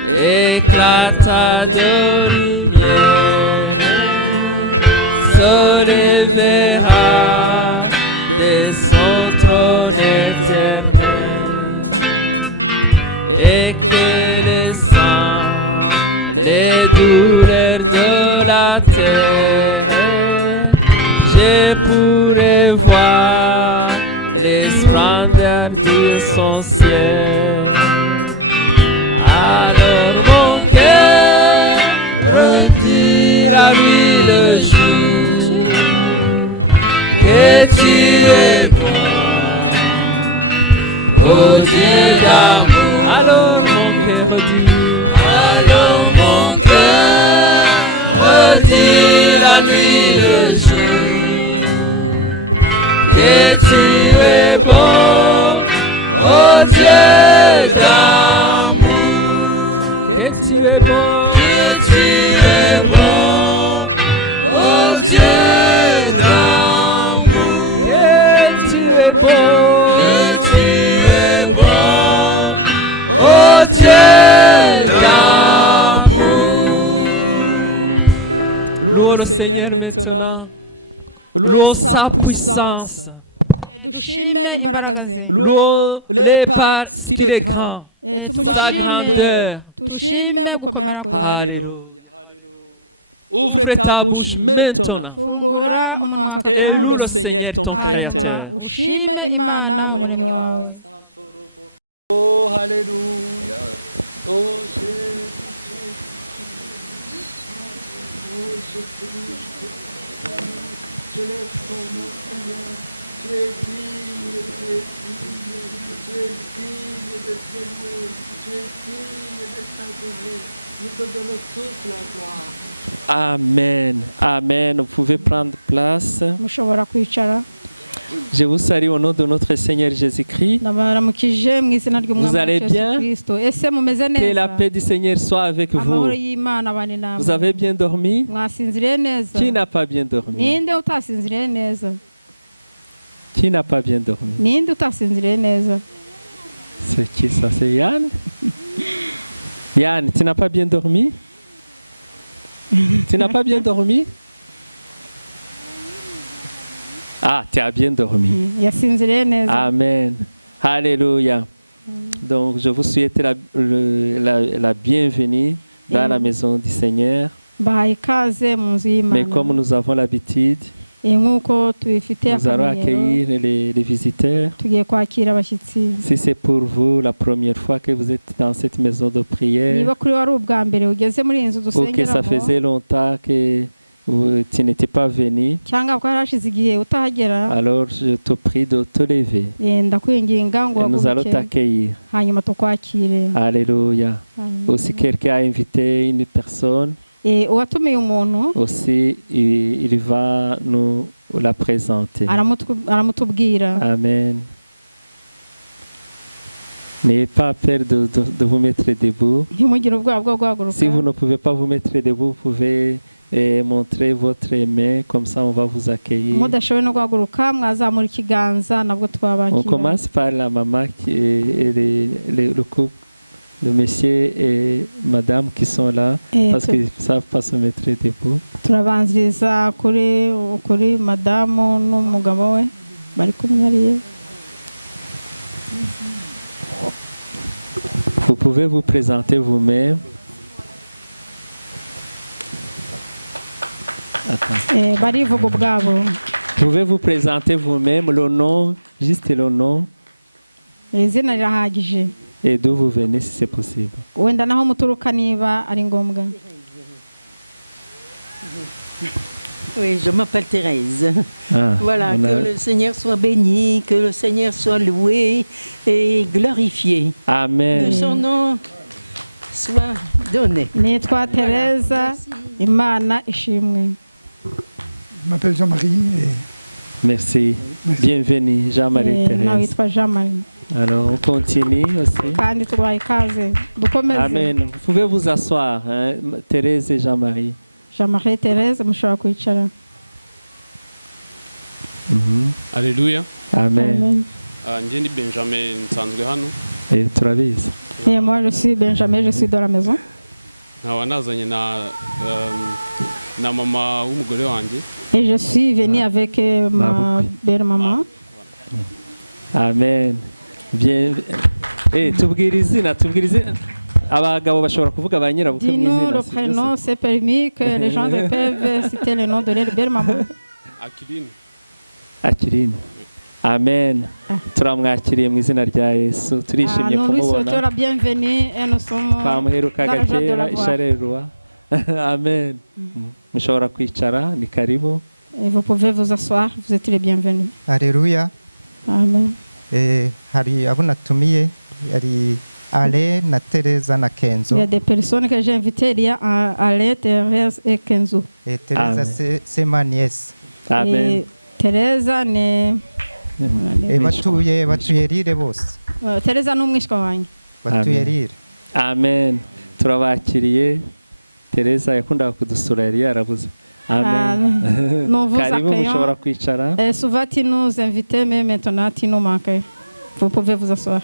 éclata de lumière, se réveilla de son trône éternel, et que sans les douleurs de la terre, je pourrais voir les splendeurs de son ciel. Alors mon cœur redit la vie le jour que tu es bon, oh Dieu d'amour. Alors mon cœur redit la nuit le jour que tu es bon, oh Dieu d'amour. Que tu es bon, oh Dieu d'amour. Que tu es bon, oh Dieu d'amour. Louons le Seigneur maintenant. Louons sa puissance. Louons-le parce qu'il est grand. sa grandeur. Alléluia. Ouvre ta bouche maintenant et loue le Seigneur ton Créateur. Oh, Alléluia. Oh, Jésus. Je lève ton nom, Seigneur. Tu es digne, tu es digne, tu es digne de te louer, tu es digne de t'adorer. Nous te donnons toute la gloire. Amen. Amen. Vous pouvez prendre place. Je vous salue au nom de notre Seigneur Jésus-Christ. Vous allez bien? Que la paix du Seigneur soit avec vous. Vous avez bien dormi? Qui n'a pas bien dormi? Qui n'a pas bien dormi? C'est qui ça? C'est Yann? Yann, tu n'as pas bien dormi? Tu n'as pas bien dormi? Ah, tu as bien dormi. Amen. Alléluia. Donc, je vous souhaite la bienvenue dans la maison du Seigneur. Mais comme nous avons l'habitude, nous allons accueillir les visiteurs. Si c'est pour vous la première fois que vous êtes dans cette maison de prière, ou que ça faisait longtemps que tu n'étais pas venu, alors je te prie de te lever et nous allons t'accueillir. Alléluia. Aussi, quelqu'un a invité une personne. Aussi, il va nous la présenter. Amen. N'ayez pas peur de vous mettre debout. Si vous ne pouvez pas vous mettre debout, vous pouvez montrer votre main, comme ça on va vous accueillir. On commence par la maman et le couple. Le monsieur et madame qui sont là, parce qu'ils ne savent pas se mettre debout. Vous pouvez vous présenter vous-même. Vous pouvez vous présenter vous-même, le nom, juste le nom. Et d'où vous venez si c'est possible. Oui, je m'appelle Thérèse. Voilà, que le Seigneur soit béni, que le Seigneur soit loué et glorifié. Amen. Que son nom soit donné. Thérèse, Imana ishimwe. Je m'appelle Jean-Marie. Merci. Bienvenue, Jean-Marie Thérèse. Jean-Marie. Alors, on continue aussi. Amen. Vous pouvez vous asseoir, hein? Thérèse et Jean-Marie. Jean-Marie et Thérèse, Alléluia. Amen. Je suis Benjamin Nsanzwe. Et Travis. Et moi, je suis Benjamin, je suis dans la maison. Et je suis venu avec ma belle-maman. Amen. Bien. Tubwira izina. Abagabo bashobora kuvuga ba nyirabukwe mu izina. Dis-nous le prénom, c'est permis que les gens peuvent citer le nom de leur belle-maman. Akiline. Amen. Turamwakiriye mu izina rya Yesu. Turishimye kumubona. Nous lui souhaitons la bienvenue et nous sommes twamuherukaga kera isharerwa. Amen. Mushobora kwicara, ni karibu. Et vous pouvez vous asseoir, vous êtes les bienvenus. Alléluia. Amen. Hari abo natumiye ari Ale na Teresa na Kenzo. Il y a des personnes que j'ai invitées, il y a Ale, Thérèse et Kenzo. Et Teresa c'est ma nièce. Amen. Et Teresa ne batuye rire bose. Teresa n'umwishwa wanjye. Batuye rire. Amen. Turabakiriye. Teresa yakundaga kudusura yari yarabuze. Amen. Nous vous accueillons. Souvent tu nous invites, mais maintenant tu nous manques. Vous pouvez vous asseoir.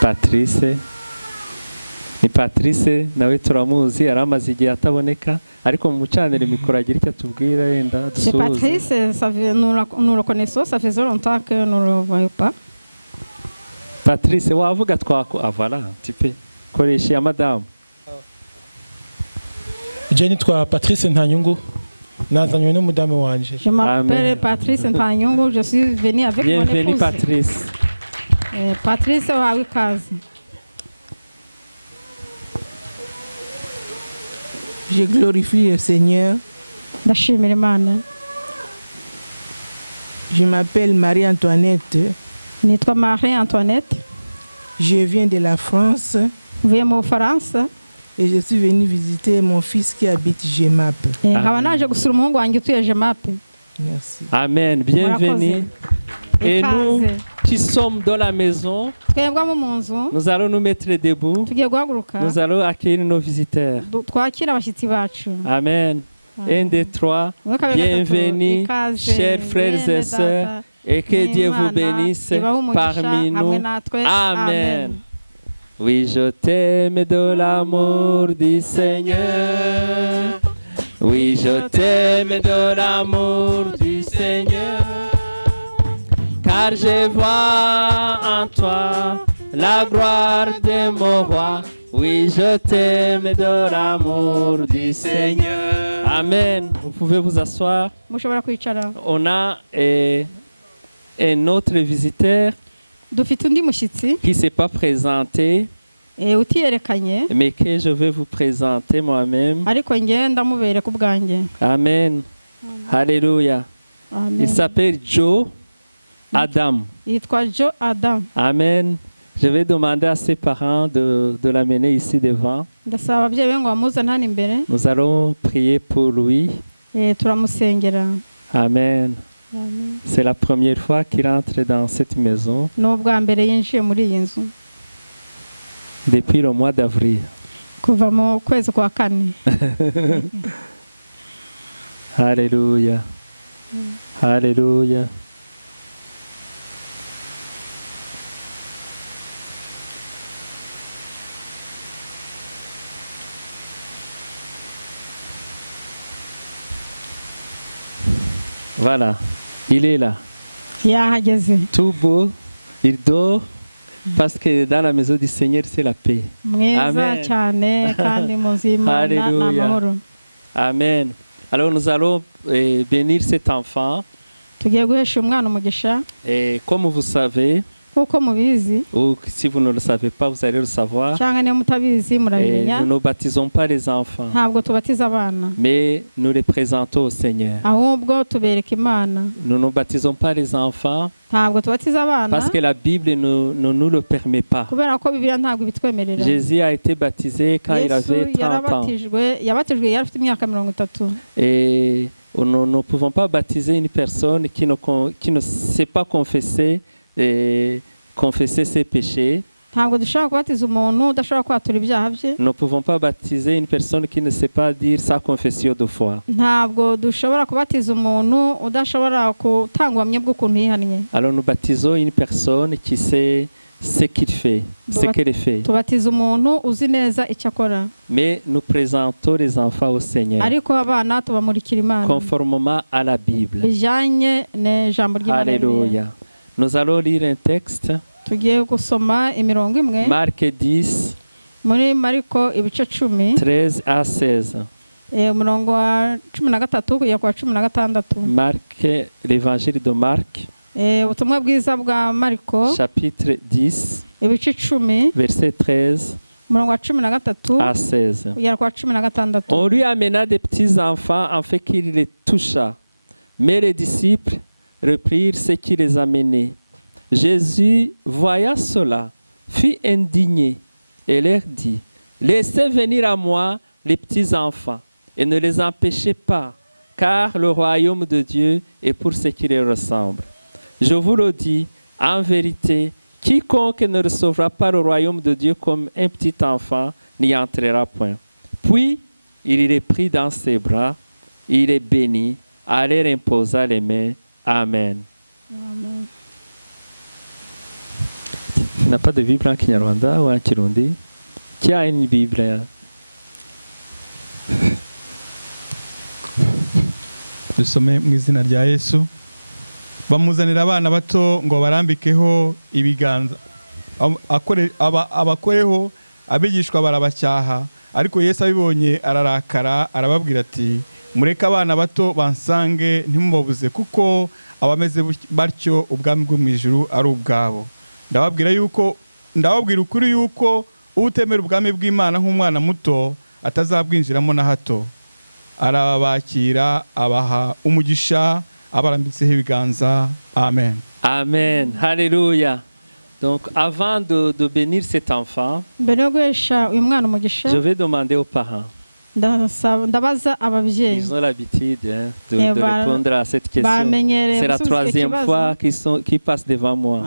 Patrice. Ni Patrice nawe turamuzi aramaze igihe ataboneka ariko mu mucanire mikoro agira icyo atubwira yenda dusuhuze. C'est Patrice, ça fait nous le connaissons, ça fait longtemps que nous le voyons pas. Patrice wavuga twako voilà un petit peu koresha ya madame. Je nitwa Patrice Ntanyungu nazanywe n'umudamu wanje. Je m'appelle Patrice Ntanyungu, je suis venu avec mon épouse. Bienvenue Patrice. Patrice wawe kazi. Je glorifie le Seigneur. Ndashimira Imana. Je m'appelle Marie-Antoinette. Nitwa Marie-Antoinette. Je viens de la France. Mvuye mu Bufaransa. Et je suis venue visiter mon fils qui habite Gemap. Nkaba naje gusura umuhungu wanjye utuye Gemap. Merci. Amen. Bienvenue. Et nous qui sommes dans la maison, nous allons nous mettre debout. Nous allons accueillir nos visiteurs. Amen. 1, 2, 3. Bienvenue, chers frères et sœurs, et que Dieu vous bénisse parmi nous. Amen. Oui, je t'aime de l'amour du Seigneur. Oui, je t'aime de l'amour du Seigneur. Car je vois en toi la gloire de mon roi. Oui, je t'aime de l'amour du Seigneur. Amen. Vous pouvez vous asseoir. On a un autre visiteur qui ne s'est pas présenté, mais que je vais vous présenter moi-même. Amen. Alléluia. Il s'appelle Joe Adam. Amen. Je vais demander à ses parents de l'amener ici devant. Nous allons prier pour lui. Amen. C'est la première fois qu'il entre dans cette maison depuis le mois d'avril. Alléluia. Alléluia. Voilà, il est là. Tout beau, il dort parce que dans la maison du Seigneur, c'est la paix. Amen. Alléluia. Amen. Alors nous allons bénir cet enfant. Et comme vous savez, ou si vous ne le savez pas, vous allez le savoir. Nous ne baptisons pas les enfants, mais nous les présentons au Seigneur. Nous ne baptisons pas les enfants parce que la Bible ne nous le permet pas. Jésus a été baptisé quand il avait 30 ans. Et nous ne pouvons pas baptiser une personne qui ne sait pas confesser ses péchés. Nous ne pouvons pas baptiser une personne qui ne sait pas dire sa confession de foi. Alors nous baptisons une personne qui sait ce qu'il fait, ce qu'elle fait. Mais nous présentons les enfants au Seigneur conformément à la Bible. Alléluia. Nous allons lire un texte. Marc 10, 13 à 16. Marc, l'évangile de Marc, chapitre 10, verset 13 à 16. On lui amena des petits enfants afin qu'il les touchât. Mais les disciples reprirent ce qui les amenait. Jésus, voyant cela, fut indigné et leur dit: laissez venir à moi les petits enfants et ne les empêchez pas, car le royaume de Dieu est pour ceux qui les ressemblent. Je vous le dis, en vérité, quiconque ne recevra pas le royaume de Dieu comme un petit enfant n'y entrera point. Puis il les prit dans ses bras, il les bénit, à leur imposa les mains. Amen. Amen. Tu n'as pas de Bible en Kinyarwanda ou en Kirundi? Qui a une Bible? Dusome mu izina rya Yesu. Bamuzanira abana bato ngo barambikeho ibiganza abakoreho, abigishwa barabacyaha, ariko Yesu abibonye ararakara arababwira ati mureke abana bato bansange ntimubabuze, kuko abameze batyo ubwami bwo mu ijuru ari ubwabo. Ndababwira ukuri yuko utemera ubwami bw'Imana nk'umwana muto atazabwinjiramo na hato. Arabakira abaha umugisha abarambitseho ibiganza. Amen. Amen. Alléluia. Donc avant de bénir cet enfant, je vais demander aux parents. Ils ont l'habitude de répondre à cette question. C'est la troisième fois qu'ils passent devant moi.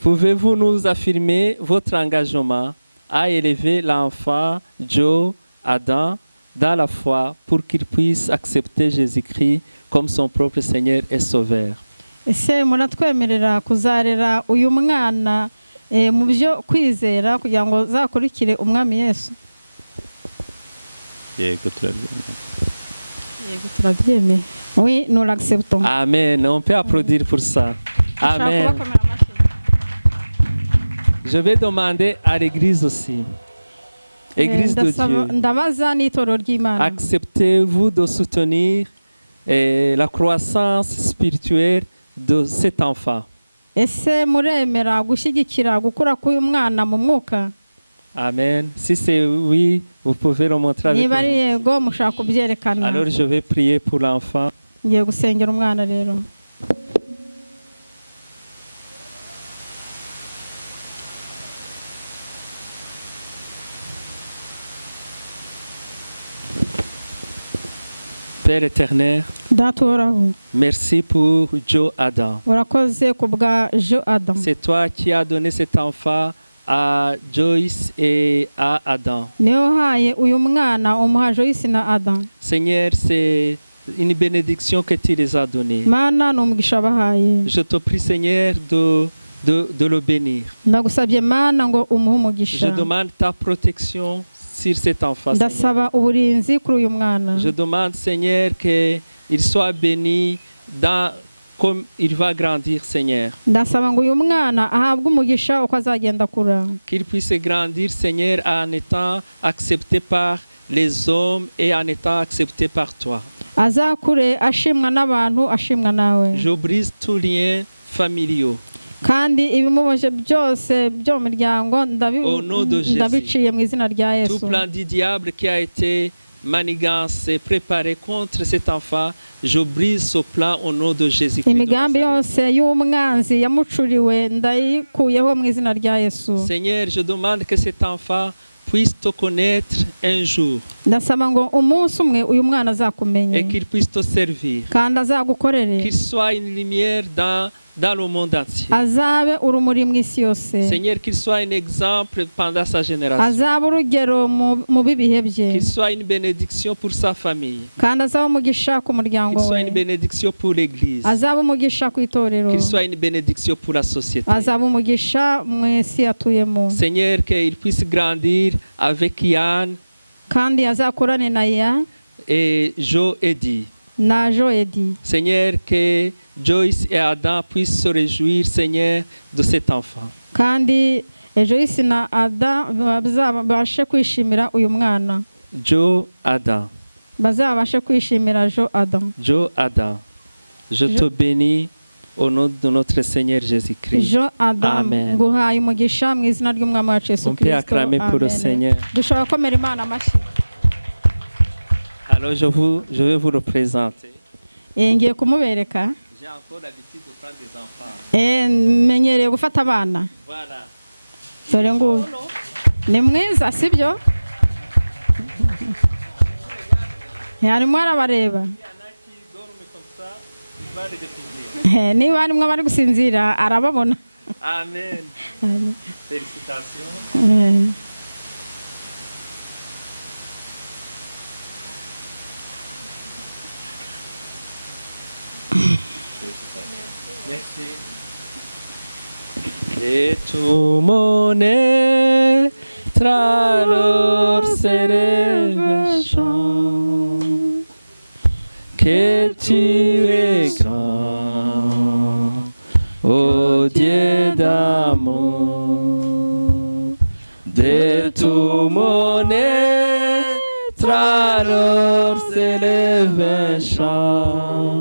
Pouvez-vous nous affirmer votre engagement à élever l'enfant Joe Adam dans la foi pour qu'il puisse accepter Jésus-Christ comme son propre Seigneur et Sauveur? Ese muratwemerera kuzarera uyu mwana mu byo kwizera kugira ngo zakurikire umwami Yesu? Yego turabyemeye. Oui, nous l'acceptons. Amen. On peut applaudir pour ça. Amen. Je vais demander à l'église aussi. Église de Dieu. Acceptez-vous de soutenir la croissance spirituelle de cet enfant? Ese muremera gushyigikira gukura k'uyu mwana mu mwuka? Amen. Si c'est oui, vous pouvez le montrer avec niba ari yego mushaka kubyerekana. Alors je vais prier pour l'enfant. Ngiye gusengera umwana rero. Père éternel, merci pour Joe Adam. C'est toi qui as donné cet enfant à Joyce et à Adam. Seigneur, c'est une bénédiction que tu les as donnée. Je te prie, Seigneur, de le bénir. Je demande ta protection sur cet enfant. Je demande, Seigneur, qu'il soit béni comme il va grandir, Seigneur. Qu'il puisse grandir, Seigneur, en étant accepté par les hommes et en étant accepté par toi. Je brise tous liens familiaux. Kandi ibimubaje byose byo mu miryango ndabiciye mu izina rya Yesu. Tout plan du diable qui a été manigancé, préparé contre cet enfant, je brise ce plan au nom de Jésus-Christ. Imigambi yose y'umwanzi yamucuriwe ndayikuyeho mu izina rya Yesu. Seigneur, je demande que cet enfant puisse te connaître un jour. Ndasaba ngo umunsi umwe uyu mwana azakumenye. Et qu'il puisse te servir. Kandi azagukorere. Qu'il soit une lumière dans le monde entier. Seigneur, qu'il soit un exemple pendant sa génération. Qu'il soit une bénédiction pour sa famille. Qu'il soit une bénédiction pour l'église. Qu'il soit une bénédiction pour la société. Seigneur, qu'il puisse grandir avec Yann et Joe Eddy. Seigneur, que Joyce et Adam puissent se réjouir, Seigneur, de cet enfant. Joyce na Adam bazabashe kwishimira uyu mwana. Joe Adam. Bazabashe kwishimira Joe Adam. Joe Adam. Je te bénis au nom de notre Seigneur Jésus-Christ. Joe Adam. Amen. Guhaye umugisha mu izina ry'umwami wacu Yesu Kristo. On peut acclamer pour le Seigneur. Dushobora komera Imana amashi. Alors je vais vous représenter. Ngiye kumubereka. J'ai encore l'habitude de prendre des enfants. Menyereye gufata abana. Voilà. Dore ngo ni mwiza sibyo? Harimo arabareba. Niba harimo bari gusinzira arababona. Amen. Félicitations. Merci. Et tout mon être alors s'élève et chante que tu es grand, ô Dieu d'amour. De tout mon être alors s'élève un chant.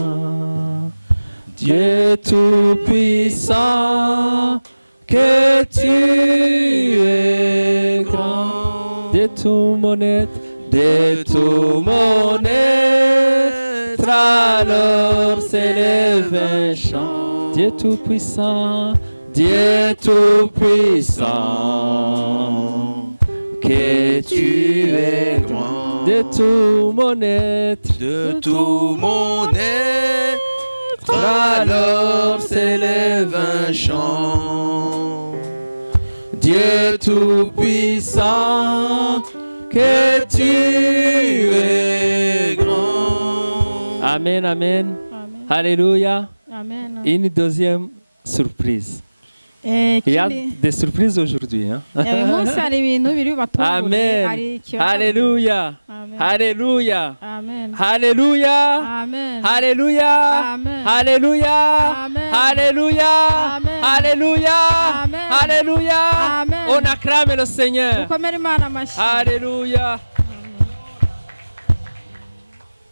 Dieu tout-puissant, que tu es grand. De tout mon être, de tout mon être alors s'élève un chant. Dieu tout-puissant, Dieu tout-puissant, que tu es grand. De tout mon être, de tout mon être, alors s'élève un chant. Dieu tout-puissant, que tu es grand. Amen, amen. Alléluia. Amen. Une deuxième surprise. Il y a des surprises aujourd'hui. Hein? Amen. Alléluia. Alléluia. Alléluia. Alléluia. Alléluia. Alléluia. Alléluia. Alléluia. On acclame le Seigneur. Alléluia.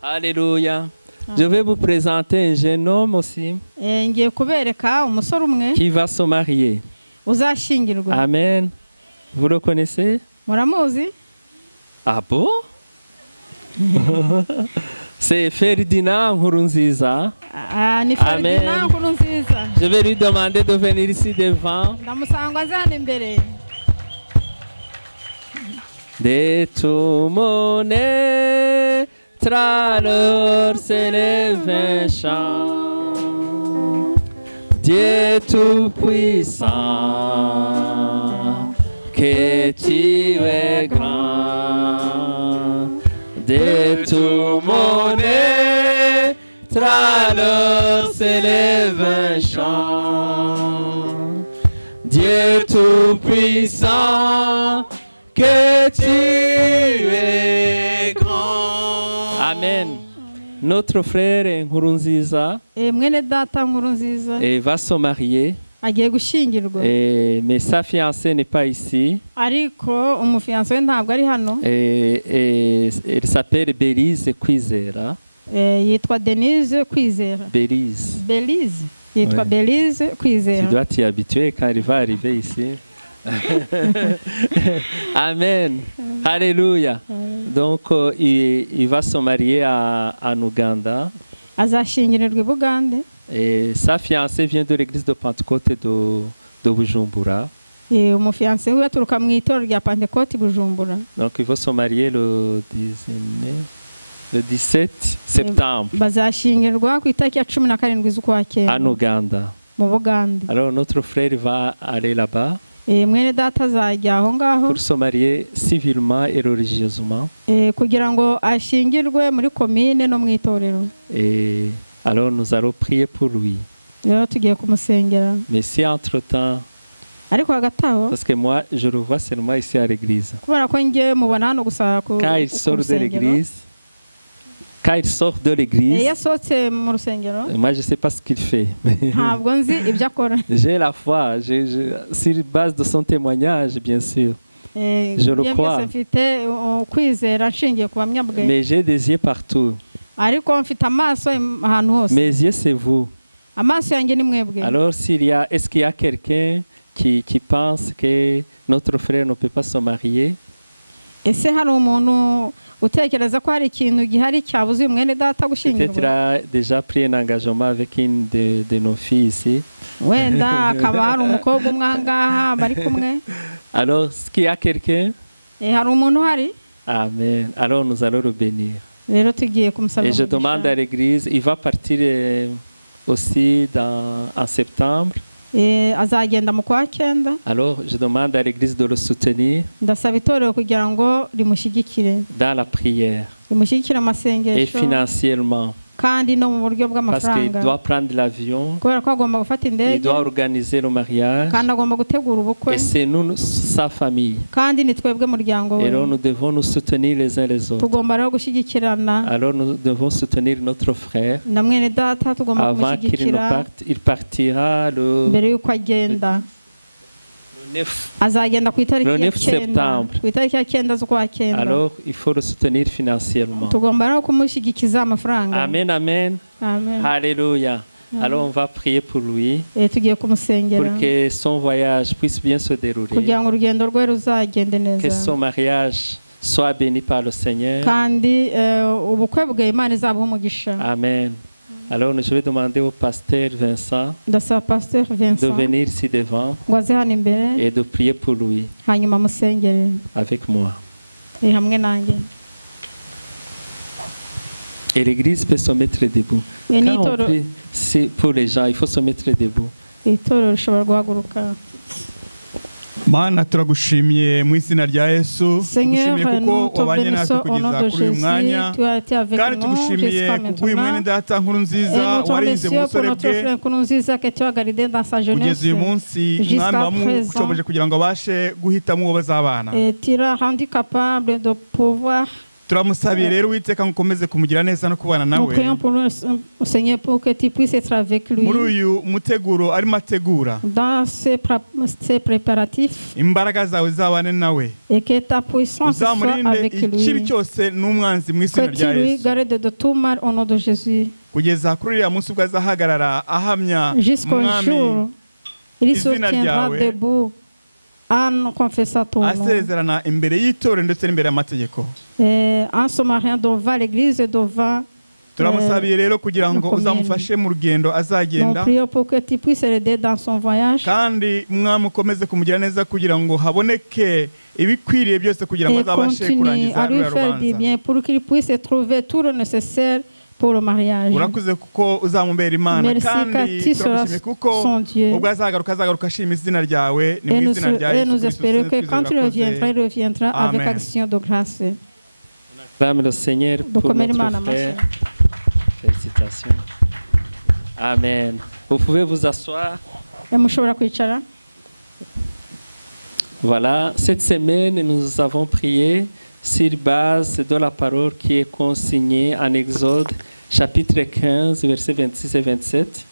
Alléluia. Je vais vous présenter un jeune homme aussi qui va se marier. Amen. Vous le connaissez? Ah bon? C'est Ferdinand Nkurunziza. Amen. Je vais lui demander de venir ici devant. De tout mon être alors s'élève un chant. Dieu tout-puissant, que tu es grand. De tout mon être alors s'élève un chant. Dieu tout-puissant, que tu es grand. Amen. Notre frère Nkurunziza va se marier. Mais sa fiancée n'est pas ici. Elle s'appelle Belize Kwizera. Belize. Belize Kwizera. Tu dois t'y habituer quand il va arriver ici. Amen. Alléluia. Donc, il va se marier en Ouganda. Et sa fiancée vient de l'église de Pentecôte de Bujumbura. Donc, il va se marier le 17 septembre en Ouganda. Alors, notre frère va aller là-bas pour se marier civilement et religieusement. Et alors nous allons prier pour lui. Mais si entre-temps, parce que moi je le vois seulement ici à l'église, quand il sort de l'église, moi je ne sais pas ce qu'il fait. J'ai la foi, sur base de son témoignage, bien sûr. Je le crois. Mais j'ai des yeux partout. Mes yeux, c'est vous. Alors, est-ce qu'il y a quelqu'un qui pense que notre frère ne peut pas se marier? Peut-être il a déjà pris un engagement avec une de nos filles ici. Alors, est-ce qu'il y a quelqu'un? Amen. Alors, nous allons le bénir. Et je demande à l'église, il va partir aussi en septembre. Alors, je demande à l'église de le soutenir dans la prière et financièrement. Parce qu'il doit prendre l'avion, il doit organiser le mariage, et c'est nous, sa famille. Et alors nous devons nous soutenir les uns les autres. Alors nous devons soutenir notre frère. Avant qu'il ne parte, il partira le 9 septembre. Alors il faut le soutenir financièrement. Amen, amen. Alléluia. Alors on va prier pour lui, pour que son voyage puisse bien se dérouler, que son mariage soit béni par le Seigneur. Amen. Alors je vais demander au pasteur Vincent de venir ici devant et de prier pour lui avec moi. Et l'église peut se mettre debout. Quand on prie, c'est pour les gens, il faut se mettre debout. Mana turagushimiye mu izina rya Yesu, tugushimiye kuko wabanye natwe kugeza kuri uyu mwanya, kandi tugushimiye kuko uyu mwene data nkuru nziza warinze mu busore bwe kugeza uyu munsi, mwami wamushoboje kugira ngo abashe guhitamo uwo bazabana. Turamusabiye rero Uwiteka ngukomeze kumugira neza no kubana nawe muri uyu muteguro arimo ategura, imbaraga zawe zabane nawe, uzamurinde ikibi cyose n'umwanzi mu izina rya Yesu, kugeza kuri uriya munsi ubwo azahagarara ahamya mwami izina ryawe, asezerana imbere y'itorero ndetse n'imbere y'amategeko. Turamusabiye rero kugira ngo uzamufashe mu rugendo azagenda, kandi mwami ukomeze kumugira neza kugira ngo haboneke ibikwiriye byose kugira ngo azabashe kurangiza urubanza. Urakuze kuko uzamumbera Imana, kandi turagushimiye kuko ubwo azagaruka ashima izina ryawe, ni mu izina rya Yesu Kristo twizera. Amen. Acclame le Seigneur pour notre frère. Félicitations. Amen. Vous pouvez vous asseoir. Voilà, cette semaine nous avons prié sur base de la parole qui est consignée en Exode chapitre 15 versets 26 et 27.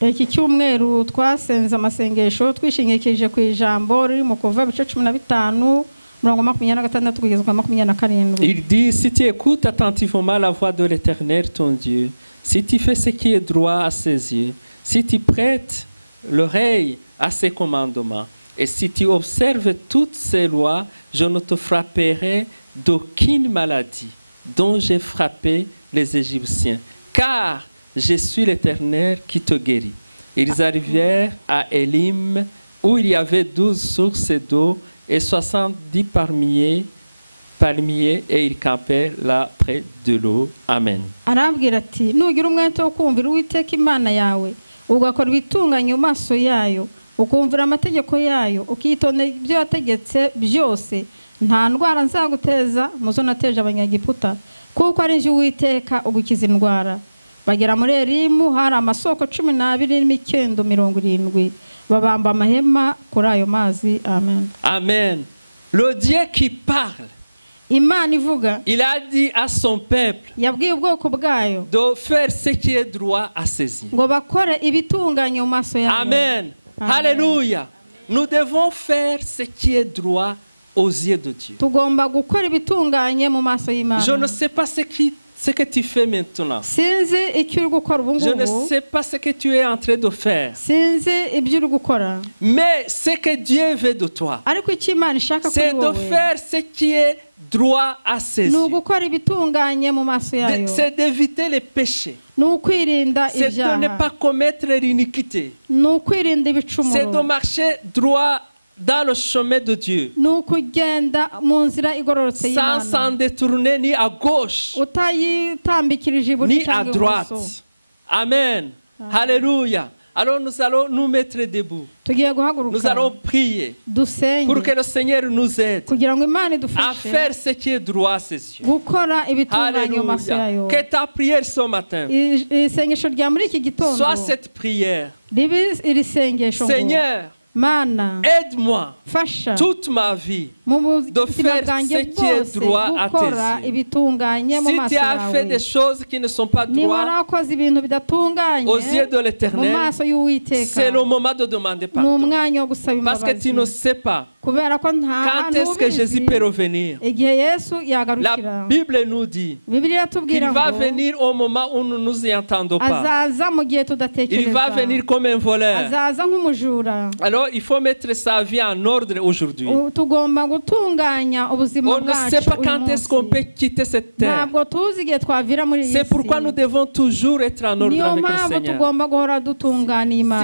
Il dit, si tu écoutes attentivement la voix de l'Éternel ton Dieu, si tu fais ce qui est droit à ses yeux, si tu prêtes l'oreille à ses commandements, et si tu observes toutes ces lois, je ne te frapperai d'aucune maladie dont j'ai frappé les Égyptiens, car je suis l'Éternel qui te guérit. Ils arrivèrent à Élim, où il y avait 12 sources d'eau et 70 palmiers, et ils campaient là près de l'eau. Amen. Arambwira ati nugira umwete wo kumvira Uwiteka Imana yawe ugakora ibitunganye mu maso yayo ukumvira amategeko yayo ukitondera ibyo yategetse byose, nta ndwara nzaguteza muzo nateje abanyagiputa, kuko ari nje Uwiteka ugukiza indwara. Bagera muri Elimu, hari amasoko 12 n'imikendo 70, babamba amahema kuri ayo mazi. Amen. Amen. Le Dieu qui parle, Imana ivuga, il a dit à son peuple yabwiye ubwoko bwayo de faire ce qui est droit à ses yeux. Ngo bakore ibitunganye mu maso yayo. Amen. Alléluia. Nous devons faire ce qui est droit aux yeux de Dieu. Tugomba gukora ibitunganye mu maso y'Imana. Je ne sais pas ce que tu fais maintenant. Sinzi icyo uri gukora ubu ngubu. Je ne sais pas ce que tu es en train de faire. Sinzi ibyo uri gukora. Mais ce que Dieu veut de toi, ariko icyo Imana ishaka kuri wowe, c'est de faire ce qui est droit à ses yeux. Nugukora ibitunganye mu maso yayo. C'est d'éviter les péchés. Nukwirinda ibyaha. C'est de ne pas commettre l'iniquité. Nukwirinda ibicumuro. C'est de marcher droit dans le chemin de Dieu, sans s'en détourner ni à gauche ni à droite. Amen. Alléluia. Alors nous allons nous mettre debout. Nous allons prier pour que le Seigneur nous aide à faire ce qui est droit à ses yeux. Alléluia. Que ta prière ce matin soit cette prière. Seigneur, aide-moi toute ma vie de faire ce qui est droit à tes yeux. Si tu as fait des choses qui ne sont pas droits aux yeux de l'Éternel, c'est le moment de demander pardon. Parce que tu ne sais pas quand est-ce que Jésus peut revenir. La Bible nous dit qu'il va venir au moment où nous ne nous y entendons pas. Il va venir comme un voleur. Alors il faut mettre sa vie en ordre aujourd'hui. On ne sait pas quand est-ce qu'on peut quitter cette terre. C'est pourquoi nous devons toujours être en ordre avec le Seigneur.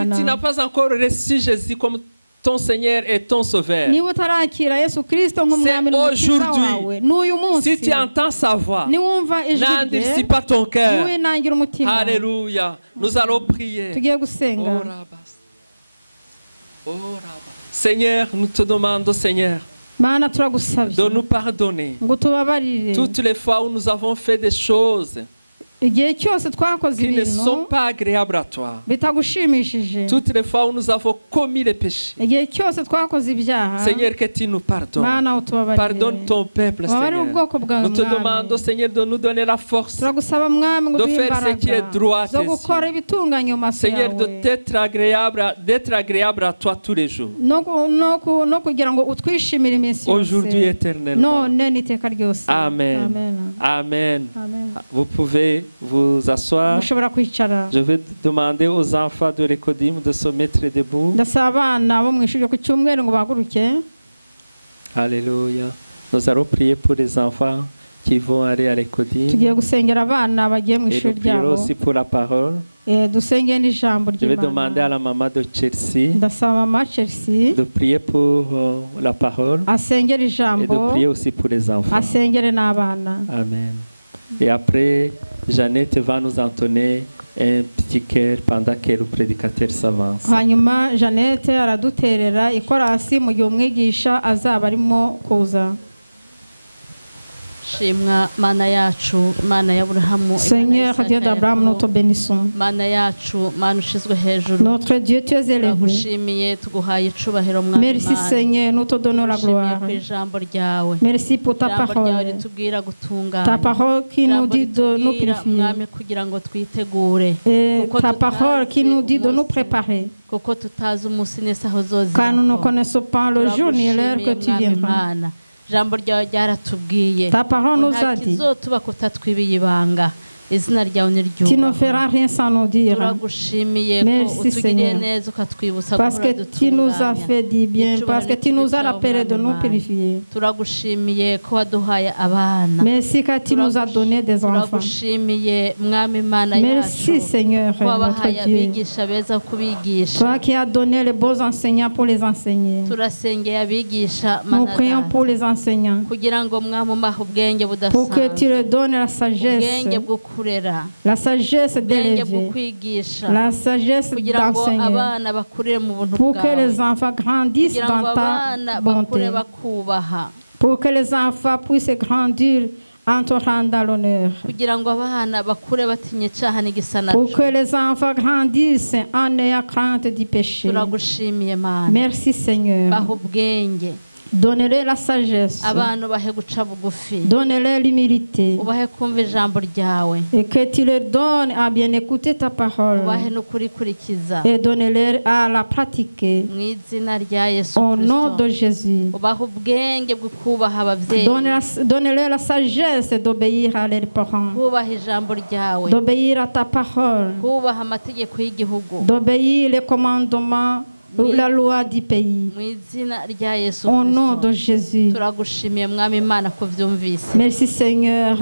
Si tu n'as pas encore reçu Jésus comme ton Seigneur et ton Sauveur, c'est aujourd'hui. Si tu entends sa voix, n'endurcis pas ton cœur. Alléluia. Nous allons prier. Seigneur, nous te demandons, Seigneur, de nous pardonner toutes les fois où nous avons fait des choses qui ne sont pas agréables à toi. Toutes les fois où nous avons commis les péchés, Seigneur, que tu nous pardonnes. Pardonne ton peuple, Seigneur. Nous te demandons, Seigneur, de nous donner la force de faire ce qui est droit à tes yeux. Seigneur, d'être agréable à toi tous les jours. Aujourd'hui, éternellement. Amen. Amen. Vous pouvez vous asseoir. Je vais demander aux enfants de Rekodim de se mettre debout. Alléluia. Nous allons prier pour les enfants qui vont aller à Rekodim. Et nous prions aussi pour la parole. Je vais demander à la maman de Chelsea de prier pour la parole et de prier aussi pour les enfants. Amen. Et après, Jeannette va nous entonner un petit cœur pendant que le prédicateur s'avance. Shimwa mana yacu mana ya Abrahamu Seigneur Dieu d'Abraham nous te bénissons. Mana yacu mana ushizwe hejuru. Notre Dieu tu es élevé. Tugushimiye tuguhaye icubahiro mwami. Merci Seigneur, nous te donnons la gloire. Merci pour ta parole. Ta parole qui nous dit de nous purifier. Et ta parole qui nous dit de nous préparer. Car nous ne connaissons pas le jour ni l'heure que tu viendras. Ta parole nous a dit tu ne feras rien sans nous dire. Merci Seigneur, parce que tu nous as fait du bien, parce que tu nous as rappelé de nous purifier. Merci que tu nous as donné des enfants. Merci Seigneur, notre Dieu. Toi qui as donné les beaux enseignants pour les enseigner. Nous prions pour les enseignants, pour que tu leur donnes la sagesse d'élever, la sagesse d'enseigner, pour que les enfants grandissent dans ta bonté, pour que les enfants puissent grandir en te rendant l'honneur, pour que les enfants grandissent en n'ayant crainte du péché. Merci Seigneur. Donnez-leur la sagesse. Donnez-leur l'humilité. Et que tu leur donnes à bien écouter ta parole. Et donnez-leur à la pratiquer. Au nom de Jésus. Donnez-leur la sagesse d'obéir à leurs parents. D'obéir à ta parole. D'obéir les commandements. La loi du pays. Au nom de Jésus. Merci Seigneur,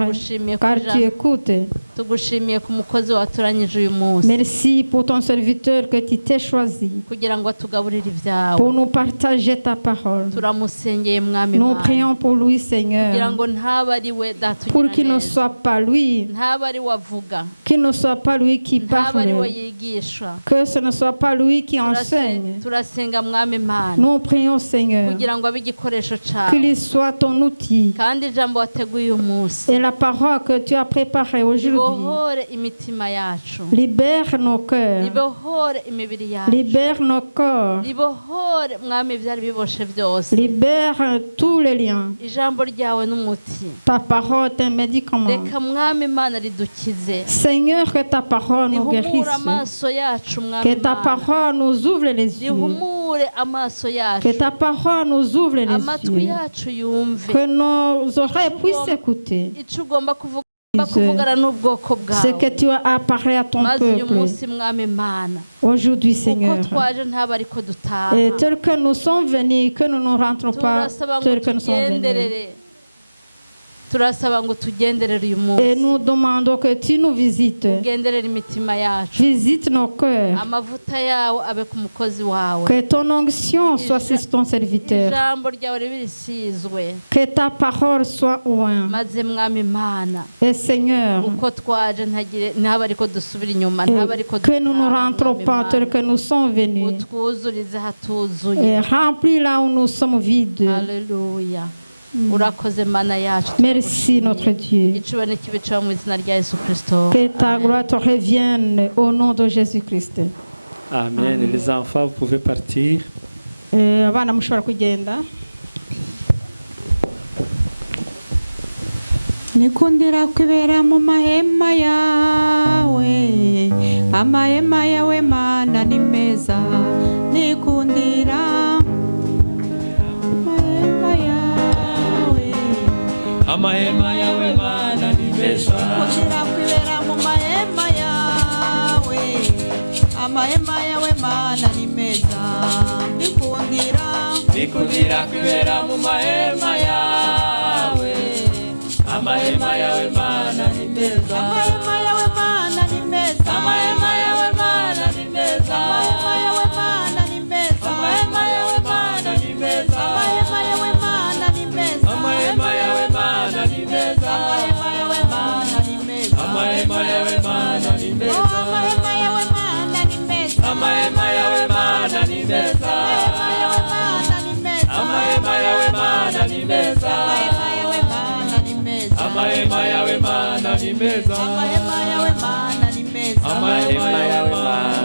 car tu écoutes. tugushimiye ku mukozi waturanyije uyu munsi Merci pour ton serviteur que tu t'es choisi kugira ngo atugaburire ibyawe pour nous partager ta parole. turamusengeye mwami Nous prions pour lui, Seigneur, kugira ngo ntaba ari we pour qu'il ne soit pas lui, ntaba ari we avuga qu'il ne soit pas lui qui ntaba ari we parle, yigisha que ce ne soit pas lui qui enseigne. turasenga mwami Mana Nous prions, Seigneur, kugira ngo abe igikoresho cyawe qu'il soit ton outil. kandi ijambo wateguye uyu munsi Et la parole que tu as préparée aujourd'hui ibohore imitima yacu libère nos cœurs, ibohore imibiri yacu libère nos corps, ibohore mwami byari biboshe byose libère tous les liens. ijambo ryawe n'umuti Ta parole est un médicament. reka mwami Mana ridukize Seigneur, que ta parole nous rihumure guérisse, amaso yacu mwami que ta Mana parole nous ouvre les yeux, rihumure amaso yacu que ta parole nous ouvre les amatwi yeux, yacu yumve que nos oreilles puissent écouter icyo ugomba kuvugana n'ubwoko ce bwawe que tu as parlé à ton maze uyu peuple munsi mwami Mana aujourd'hui, uko Seigneur. twaje ntaba ariko dutaha Et tel que nous sommes venus, que nous ne rentrons pas turasaba ngo tel que nous sommes venus. tugenderere turasaba ngo tugenderere uyu munsi Et nous demandons que tu nous visites, ugenderere imitima yacu visite nos cœurs, amavuta yawe abe ku mukozi wawe que ton onction soit sur ton serviteur, ijambo ryawe ribe risizwe que ta parole soit loin. maze mwami Mana Et Seigneur, uko twaje ntaba ariko dusubira inyuma ntaba ariko que nous ne rentrons pas tel que nous sommes venus, utwuzurize hatuzuye et remplis là où nous sommes vides. Alléluia. urakoze Mana yacu Merci notre Dieu. icubane kibicaho mu izina rya Yesu Kristo. Que ta gloire te revienne au nom de Jésus-Christ. Amen. Les enfants, vous pouvez partir. Abana mushobora kugenda. Nikundira kwibera mu mahema yawe, amahema yawe Mana ni meza. Nikundira amahema yawe Mana ni meza. Nikundira kwibera mu mahema yawe, amahema yawe Mana ni meza. Nikundira kwibera mu mahema yawe, amahema yawe Mana ni meza. Amahema yawe Mana ni meza. Amahema yawe Mana ni meza. Amahema yawe Mana ni meza. Amahema yawe Mana ni meza. Amahema yawe Mana ni meza. Amahema yawe Mana ni meza. Amahema yawe Mana ni meza. Amahema yawe Mana ni meza. Amahema yawe Mana ni meza. Amahema yawe Mana ni meza. Amahema yawe Mana ni meza. Amahema yawe Mana ni meza. Amahema yawe Mana ni meza. Amahema yawe Mana